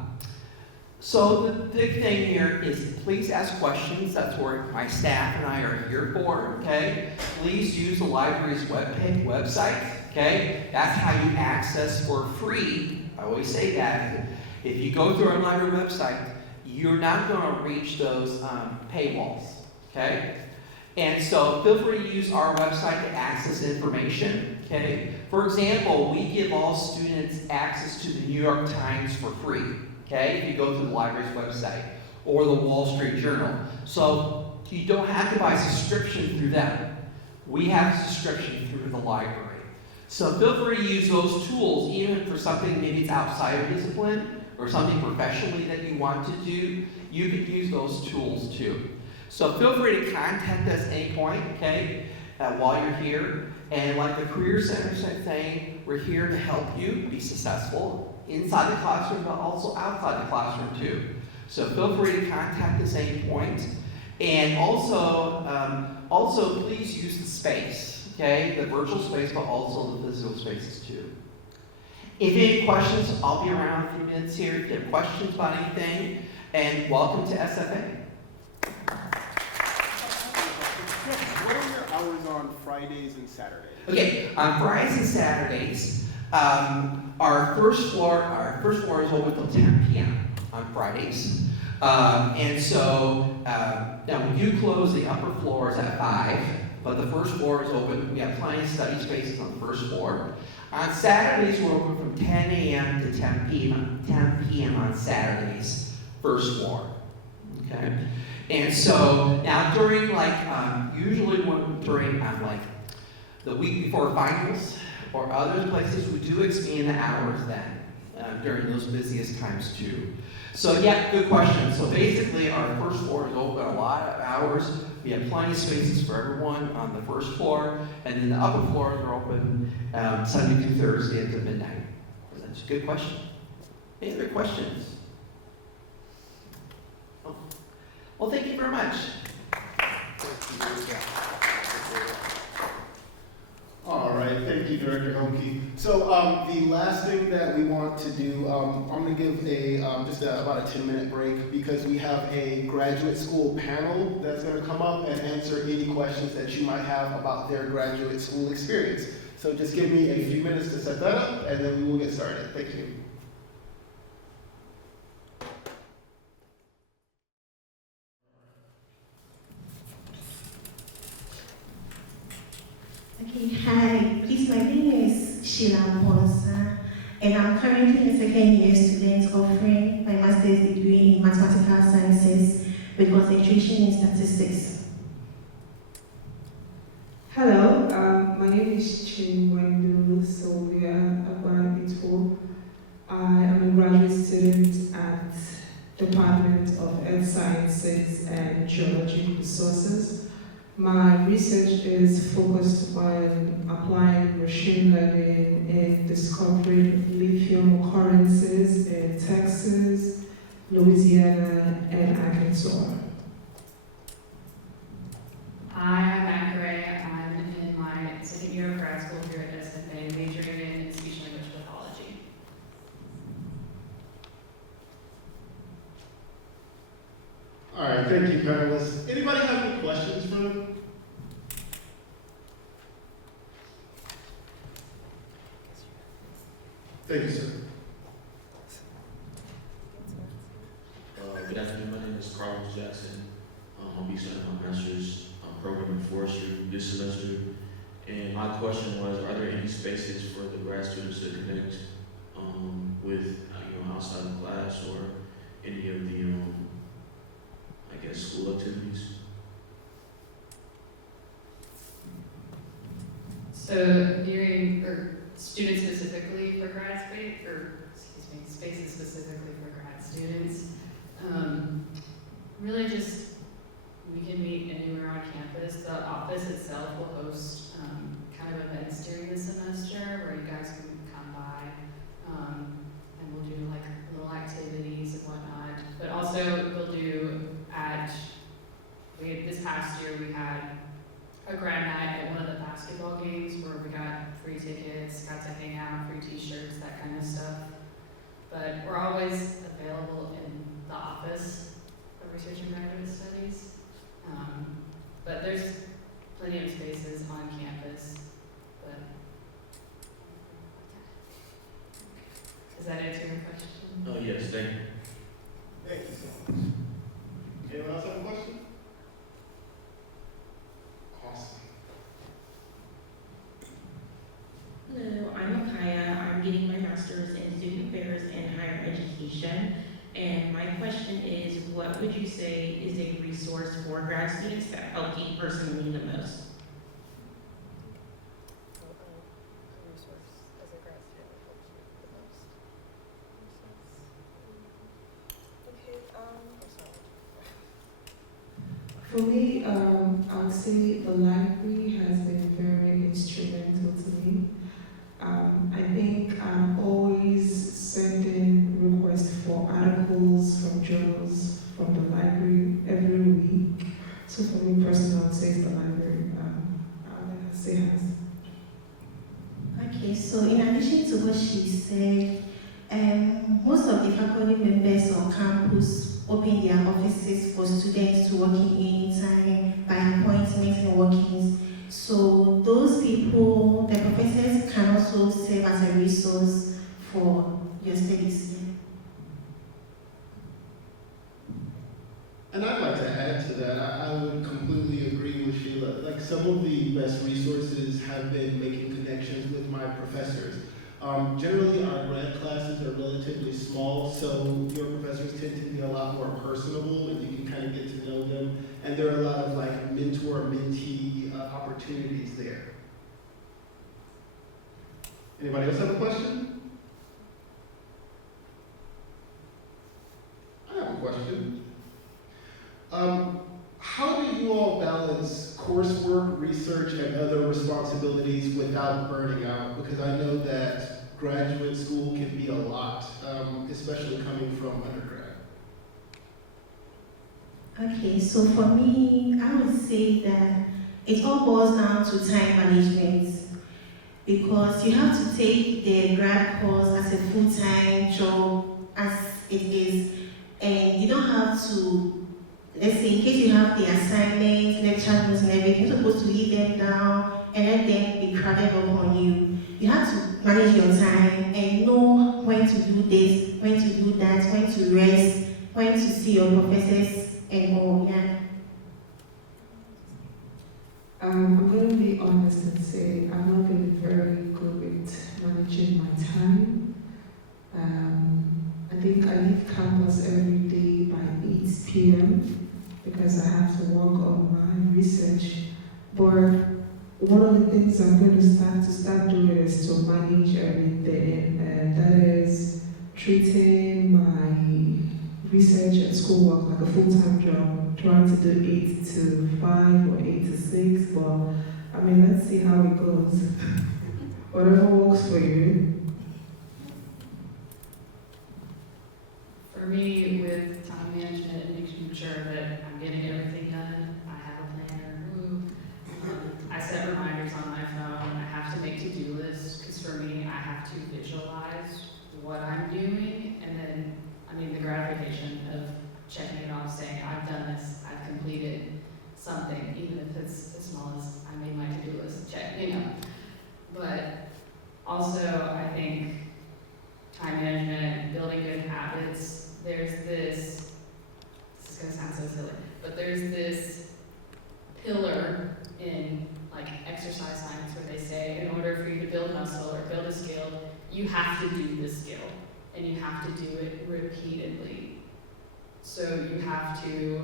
So the big thing here is please ask questions. That's what my staff and I are here for, okay? Please use the library's website, okay? That's how you access for free. I always say that. If you go through our library website, you're not going to reach those paywalls, okay? And so feel free to use our website to access information, okay? For example, we give all students access to the New York Times for free, okay? If you go through the library's website, or the Wall Street Journal. So you don't have to buy a subscription through them. We have a subscription through the library. So feel free to use those tools, even for something maybe it's outside of discipline, or something professionally that you want to do, you could use those tools too. So feel free to contact us at any point, okay, while you're here. And like the Career Center said, saying, we're here to help you be successful inside the classroom, but also outside the classroom too. So feel free to contact us at any point. And also please use the space, okay, the virtual space, but also the physical spaces too. If you have any questions, I'll be around in a few minutes here. If you have questions about anything, and welcome to SFA. What are your hours on Fridays and Saturdays? Okay, on Fridays and Saturdays, our first floor is open till 10 p.m. on Fridays. And so now we do close the upper floors at 5, but the first floor is open. We have plenty of study spaces on the first floor. On Saturdays, we're open from 10 a.m. to 10 p.m. on Saturdays, first floor. Okay? And so now during usually during the week before finals or other places, we do expand the hours then during those busiest times too. So yeah, good question. So basically our first floor is open a lot of hours. We have plenty of spaces for everyone on the first floor, and then the upper floors are open Sunday through Thursday until midnight. That's a good question. Any other questions? Oh. Well, thank you very much. All right. right, thank you, Director Homke. So the last thing that we want to do, I'm going to give about a 10-minute break because we have a graduate school panel that's going to come up and answer any questions that you might have about their graduate school experience. So just give me a few minutes to set that up, and then we will get started. Thank you. Okay, hi. Please, my name is Sheila Ponsa, and I'm currently a second-year student offering my master's degree in mathematical sciences with concentration in statistics. Hello, my name is Chinwendu Sylvia Agbanito. I am a graduate student at Department of Earth Sciences and Geologic Resources. My research is focused on applying machine learning in discovering lithium occurrences in Texas, Louisiana, and Arkansas. Hi, I'm Matt Gray. I'm in my second year of grad school here at SFA, majoring in speech language pathology. All right, thank you, panelists. Anybody have any questions for them? Thank you, sir. Good afternoon, my name is Carlos Jackson. I'll be starting my master's program in forestry this semester. And my question was, are there any spaces for the grad students to connect with, outside of class or any of the, school activities? So students specifically for grad space, spaces specifically for grad students. Really just, we can meet anywhere on campus. The office itself will host kind of events during the semester where you guys can come by and we'll do like little activities and whatnot. But also we'll do this past year we had a grad night at one of the basketball games where we got free tickets, got to hang out, free t-shirts, that kind of stuff. But we're always available in the office of Research and Graduate Studies. But there's plenty of spaces on campus. But does that answer your question? Oh, yes, thank you. Thank you so much. Anyone else have a question? Awesome. Hello, I'm Akaya. I'm getting my master's in student affairs and higher education. And my question is, what would you say is a resource for grad students that helped you personally the most? For me, I would say the library has been very instrumental to me. I think I'm always sending requests for articles from journals from the library every week. So for me personally, I would say it's the library. I would say has. Okay, so in addition to what she said, most of the faculty members on campus open their offices for students to work in anytime by appointment and walk-ins. So those people, the professors can also serve as a resource for your studies. And I'd like to add to that, I would completely agree with Sheila. Like, some of the best resources have been making connections with my professors. Generally, our grad classes are relatively small, so your professors tend to be a lot more personable and you can kind of get to know them. And there are a lot of like mentor-mentee opportunities there. Anybody else have a question? I have a question. How do you all balance coursework, research, and other responsibilities without burning out? Because I know that graduate school can be a lot, especially coming from undergrad. Okay, so for me, I would say that it all boils down to time management. because you have to take the grad course as a full-time job as it is, and you don't have to, let's say in case you have the assignments, lecture notes and everything, you're supposed to read them down and let them be crowded upon you. You have to manage your time and know when to do this, when to do that, when to rest, when to see your professors and all, yeah. I'm going to be honest and say I've not been very good with managing my time. I think I leave campus every day by 8 p.m. because I have to work on my research. But one of the things I'm going to start doing is to manage everything, and that is treating my research and schoolwork like a full-time job, trying to do 8 to 5 or 8 to 6, but I mean, let's see how it goes. Whatever works for you. For me, with time management and making sure that I'm getting everything done, I have a planner. I set reminders on my phone. I have to make to-do lists, because for me, I have to visualize what I'm doing, and then, I mean, the gratification of checking it off, saying, I've done this, I've completed something, even if it's as small as I made my to-do list, check, you know. But also, I think time management, building good habits, there's this is gonna sound so silly, but there's this pillar in like exercise science where they say in order for you to build muscle or build a skill, you have to do the skill, and you have to do it repeatedly. So you have to,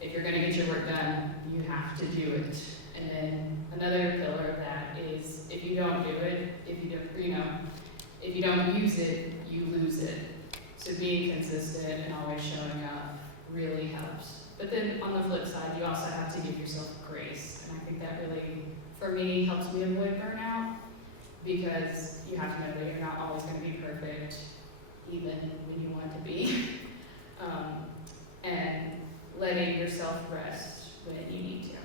if you're gonna get your work done, you have to do it. And then another pillar of that is if you don't do it, if you don't use it, you lose it. So being consistent and always showing up really helps. But then on the flip side, you also have to give yourself grace. And I think that really, for me, helps me avoid burnout, because you have to know that you're not always going to be perfect, even when you want to be. And letting yourself rest when you need to.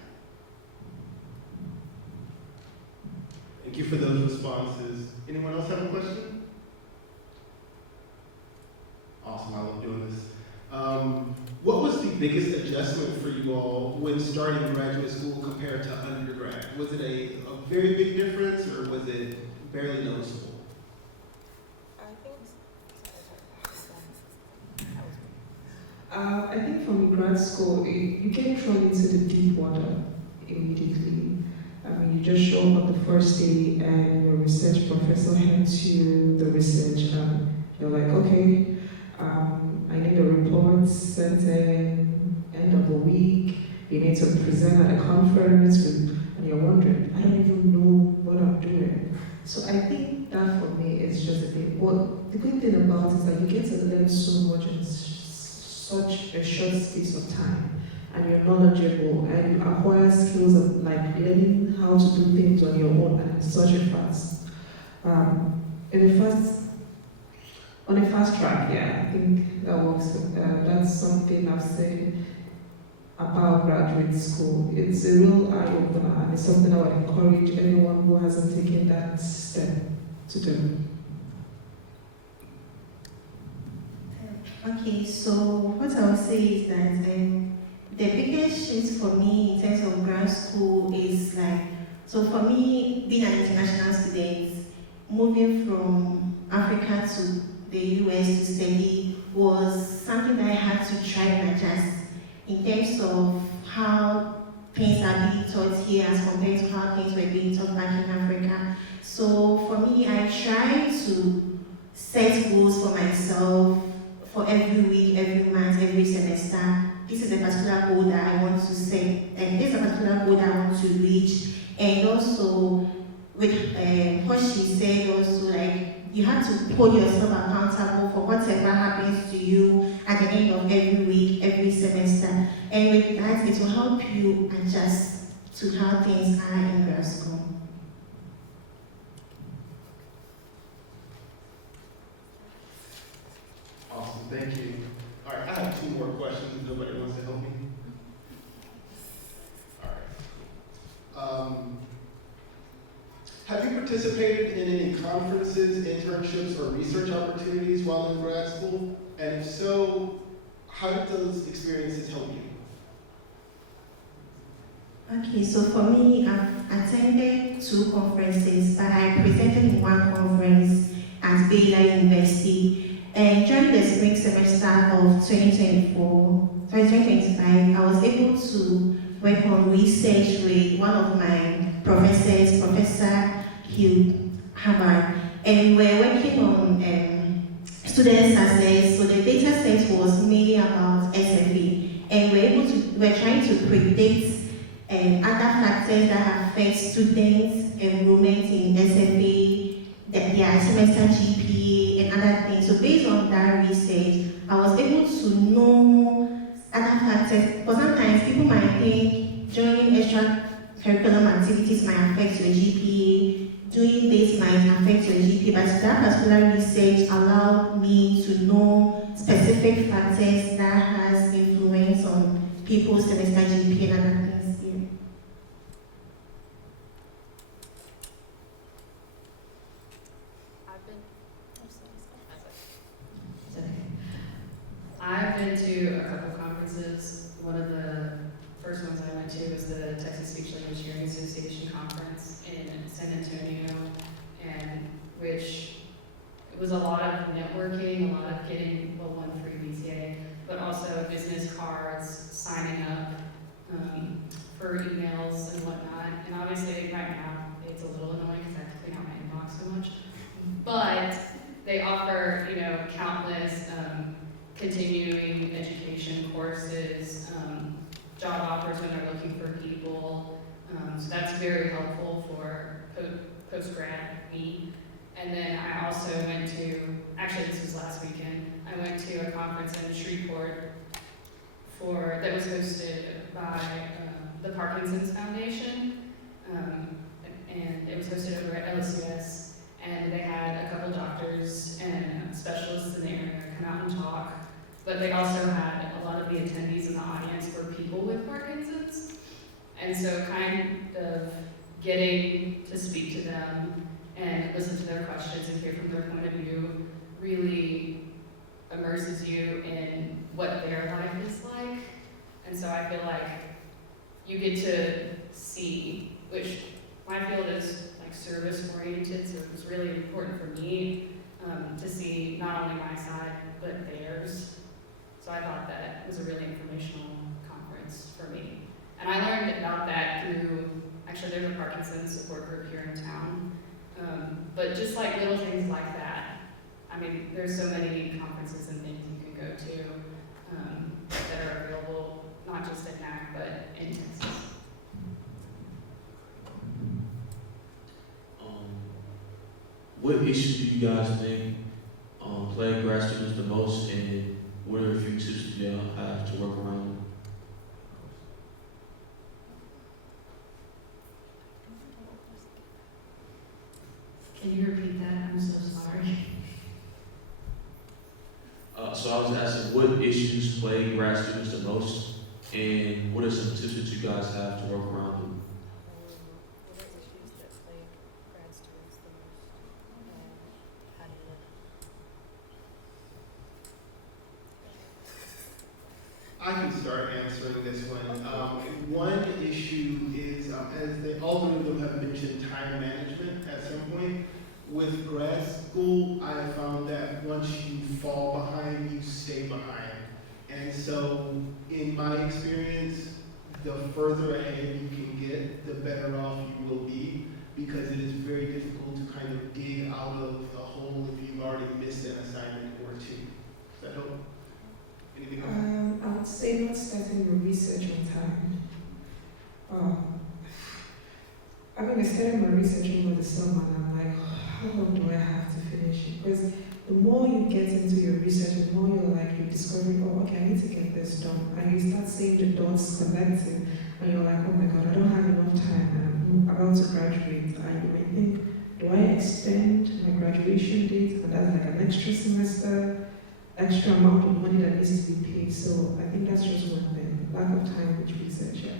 Thank you for those responses. Anyone else have a question? Awesome, I love doing this. What was the biggest adjustment for you all when starting graduate school compared to undergrad? Was it a very big difference, or was it barely noticeable? I think from grad school, you get thrown into the deep water immediately. I mean, you just show up on the first day and your research professor hands you the research, and you're like, okay, I need a report sent in end of the week. You need to present at a conference, and you're wondering, I don't even know what I'm doing. So I think that for me is just a thing. But the good thing about it is that you get to learn so much in such a short space of time, and you're knowledgeable, and you acquire skills of like learning how to do things on your own at such a fast. On a fast track, yeah, I think that works. That's something I've said about graduate school. It's a real eye-opener, and it's something I would encourage anyone who hasn't taken that step to do. Okay, so what I would say is that the biggest shift for me in terms of grad school is like, so for me, being an international student, moving from Africa to the US to study was something that I had to try and adjust in terms of how things are being taught here as compared to how things were being taught back in Africa. So for me, I try to set goals for myself for every week, every month, every semester. This is a particular goal that I want to set, and this is a particular goal that I want to reach. And also, with what she said, also like you have to hold yourself accountable for whatever happens to you at the end of every week, every semester. And with that, it will help you adjust to how things are in grad school. Awesome, thank you. All right, I have two more questions if nobody wants to help me. All right. Have you participated in any conferences, internships, or research opportunities while in grad school? And if so, how did those experiences help you? Okay, so for me, I've attended 2 conferences, but I presented in one conference at Baylor University. And during the spring semester of 2025, I was able to work on research with one of my professors, Professor Hugh Hammer. And we were working on student success. So the data set was mainly about SFA. And we were trying to predict other factors that affect students' enrollment in SFA, their semester GPA, and other things. So based on that research, I was able to know other factors. Because sometimes people might think joining extracurriculum activities might affect your GPA, doing this might affect your GPA, but that particular research allowed me to know specific factors that has influence on people's semester GPA and other things. I've been to a couple conferences. One of the first ones I went to was the Texas Speech Language Hearing Association conference in San Antonio, and which it was a lot of networking, a lot of getting, well, one free BTA, but also business cards, signing up for emails and whatnot. And obviously right now it's a little annoying because I have to clean out my inbox so much. But they offer, countless continuing education courses, job offers when they're looking for people. So that's very helpful for post-grad me. And then I also went to, actually this was last weekend, I went to a conference in Shreveport that was hosted by the Parkinson's Foundation. And it was hosted over at LCS. And they had a couple doctors and specialists in the area come out and talk. But they also had a lot of the attendees in the audience were people with Parkinson's. And so kind of getting to speak to them and listen to their questions and hear from their point of view really immerses you in what their life is like. And so I feel like you get to see, which my field is like service oriented, so it was really important for me to see not only my side, but theirs. So I thought that was a really informational conference for me. And I learned about that through, actually there's a Parkinson's support group here in town. But just like little things like that. I mean, there's so many conferences and things you can go to that are available, not just at NAC, but in Texas. What issues do you guys think plague grad students the most, and what are a few tips do y'all have to work around? Can you repeat that? I'm so sorry. So I was asking, what issues plague grad students the most, and what are some tips that you guys have to work around them? I can start answering this one. One issue is, all of them have mentioned time management at some point. With grad school, I have found that once you fall behind, you stay behind. And so, in my experience, the further ahead you can get, the better off you will be, because it is very difficult to kind of dig out of a hole if you've already missed an assignment or two. Does that help? Anything else? I would say not starting your research on time. I mean, I started my research over the summer, and I'm like, how long do I have to finish it? Because the more you get into your research, the more you're discovering, oh, okay, I need to get this done. And you start seeing the dots connecting, and you're like, oh my God, I don't have enough time, and I'm about to graduate. And you might think, do I extend my graduation date? And that's like an extra semester, extra amount of money that needs to be paid. So I think that's just one thing, lack of time with research. Yeah.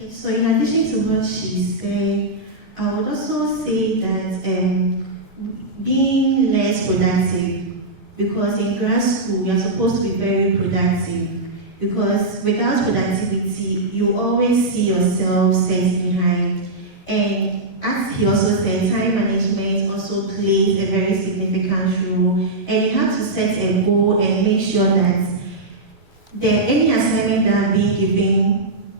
Okay, so in addition to what she said, I would also say that being less productive, because in grad school you're supposed to be very productive, because without productivity you always see yourself set behind. And as he also said, time management also plays a very significant role, and you have to set a goal and make sure that any assignment that I'm being given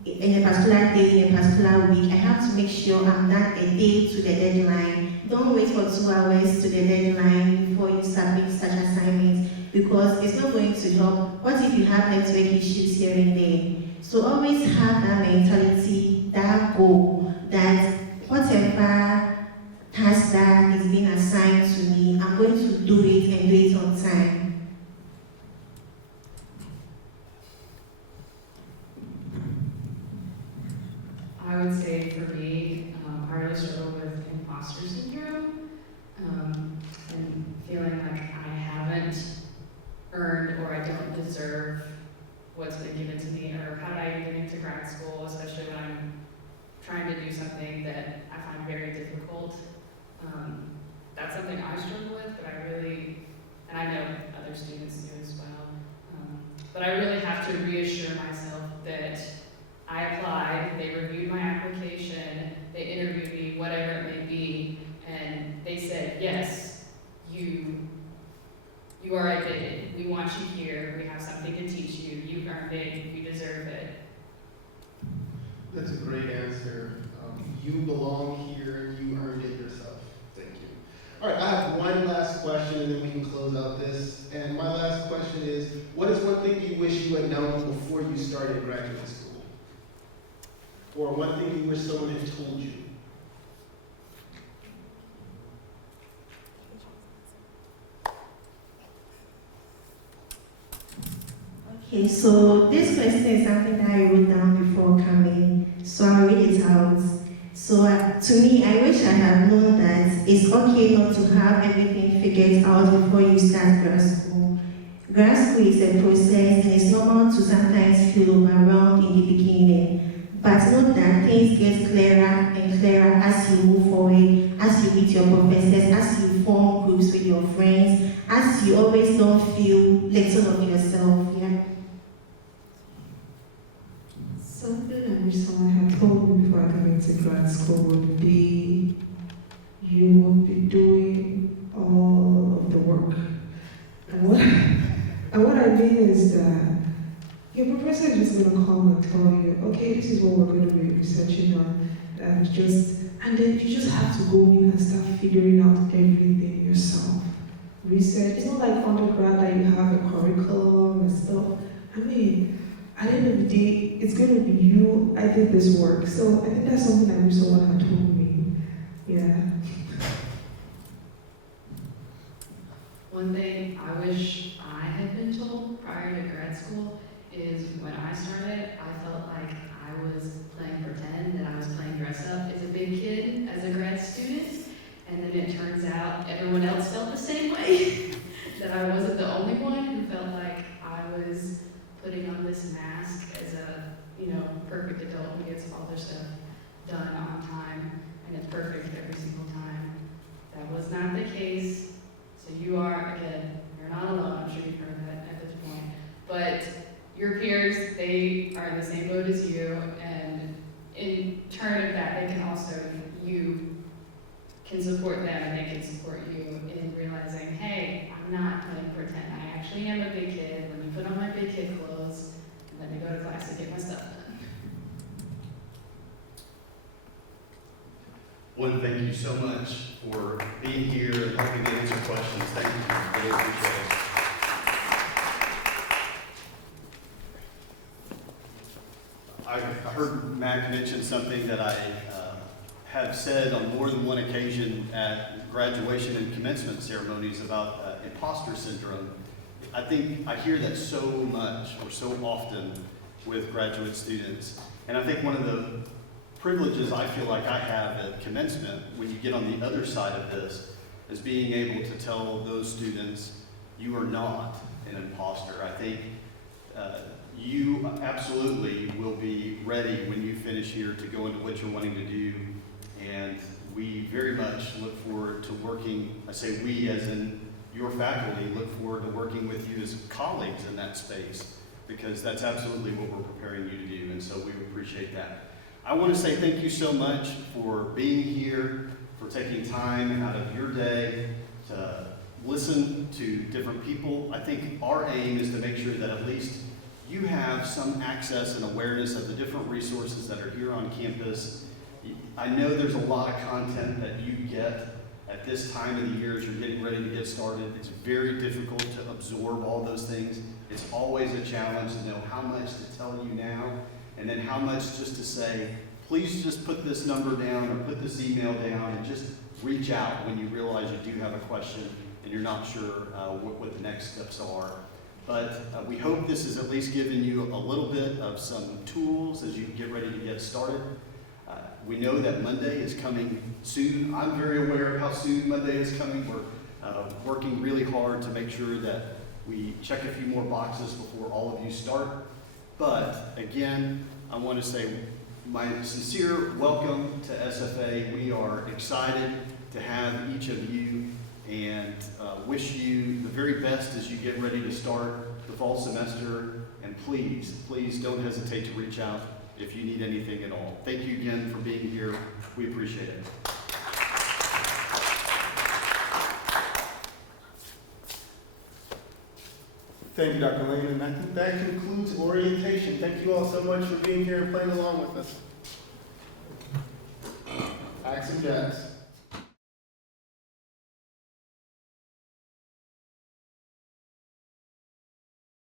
in a particular day, in a particular week, I have to make sure I'm done a day to the deadline. Don't wait for 2 hours to the deadline before you submit such assignments, because it's not going to help. What if you have network issues here and there? So always have that mentality, that goal, that whatever task that is being assigned to me, I'm going to do it and do it on time. I would say for me, I really struggle with imposter syndrome, and feeling like I haven't earned or I don't deserve what's been given to me, or how did I even get into grad school, especially when I'm trying to do something that I find very difficult. That's something I struggle with, but I really, and I know other students do as well, but I really have to reassure myself that I applied, they reviewed my application, they interviewed me, whatever it may be, and they said, yes, you are admitted. We want you here. We have something to teach you. You've earned it. You deserve it. That's a great answer. You belong here. You earned it yourself. Thank you. All right, I have one last question, and then we can close out this. And my last question is, what is one thing you wish you had known before you started graduate school? Or one thing you wish someone had told you? Okay, so this question is something that I wrote down before coming, so I'll read it out. So to me, I wish I had known that it's okay not to have everything figured out before you start grad school. Grad school is a process, and it's normal to sometimes feel overwhelmed in the beginning. But note that things get clearer and clearer as you move forward, as you meet your professors, as you form groups with your friends, as you always don't feel little of yourself. Yeah. Something I wish someone had told me before I got into grad school would be, you would be doing all of the work. And what I mean is that your professor is just going to come and tell you, okay, this is what we're going to be researching on, and then you just have to go in and start figuring out everything yourself. Research, it's not like undergrad that you have a curriculum and stuff. I mean, at the end of the day, it's going to be you, I did this work. So I think that's something I wish someone had told me. Yeah. One thing I wish I had been told prior to grad school is when I started, I felt like I was playing pretend, that I was playing dress up as a big kid, as a grad student, and then it turns out everyone else felt the same way, that I wasn't the only one who felt like I was putting on this mask as a, perfect adult who gets all their stuff done on time, and it's perfect every single time. That was not the case, so you are, again, you're not alone, I'm sure you've heard that at this point, but your peers, they are in the same boat as you, and in turn of that, they can also, you can support them and they can support you in realizing, hey, I'm not playing pretend, I actually am a big kid, let me put on my big kid clothes, and let me go to class and get my stuff done. One, thank you so much for being here and helping to answer questions. Thank you. Really appreciate it. I heard Mac mention something that I have said on more than one occasion at graduation and commencement ceremonies about imposter syndrome. I think I hear that so much or so often with graduate students. And I think one of the privileges I feel like I have at commencement, when you get on the other side of this, is being able to tell those students, you are not an imposter. I think You absolutely will be ready when you finish here to go into what you're wanting to do. And we very much look forward to working, I say we as in your faculty, look forward to working with you as colleagues in that space, because that's absolutely what we're preparing you to do. And so we appreciate that. I want to say thank you so much for being here, for taking time out of your day to listen to different people. I think our aim is to make sure that at least you have some access and awareness of the different resources that are here on campus. I know there's a lot of content that you get at this time of the year as you're getting ready to get started. It's very difficult to absorb all those things. It's always a challenge to know how much to tell you now, and then how much just to say, please just put this number down or put this email down, and just reach out when you realize you do have a question and you're not sure what the next steps are. But we hope this has at least given you a little bit of some tools as you get ready to get started. We know that Monday is coming soon. I'm very aware of how soon Monday is coming. We're working really hard to make sure that we check a few more boxes before all of you start. But again, I want to say my sincere welcome to SFA. We are excited to have each of you, and wish you the very best as you get ready to start the fall semester. And please, please don't hesitate to reach out if you need anything at all. Thank you again for being here. We appreciate it. Thank you, Dr. Lane, and I think that concludes orientation. Thank you all so much for being here and playing along with us. Axe and Jacks.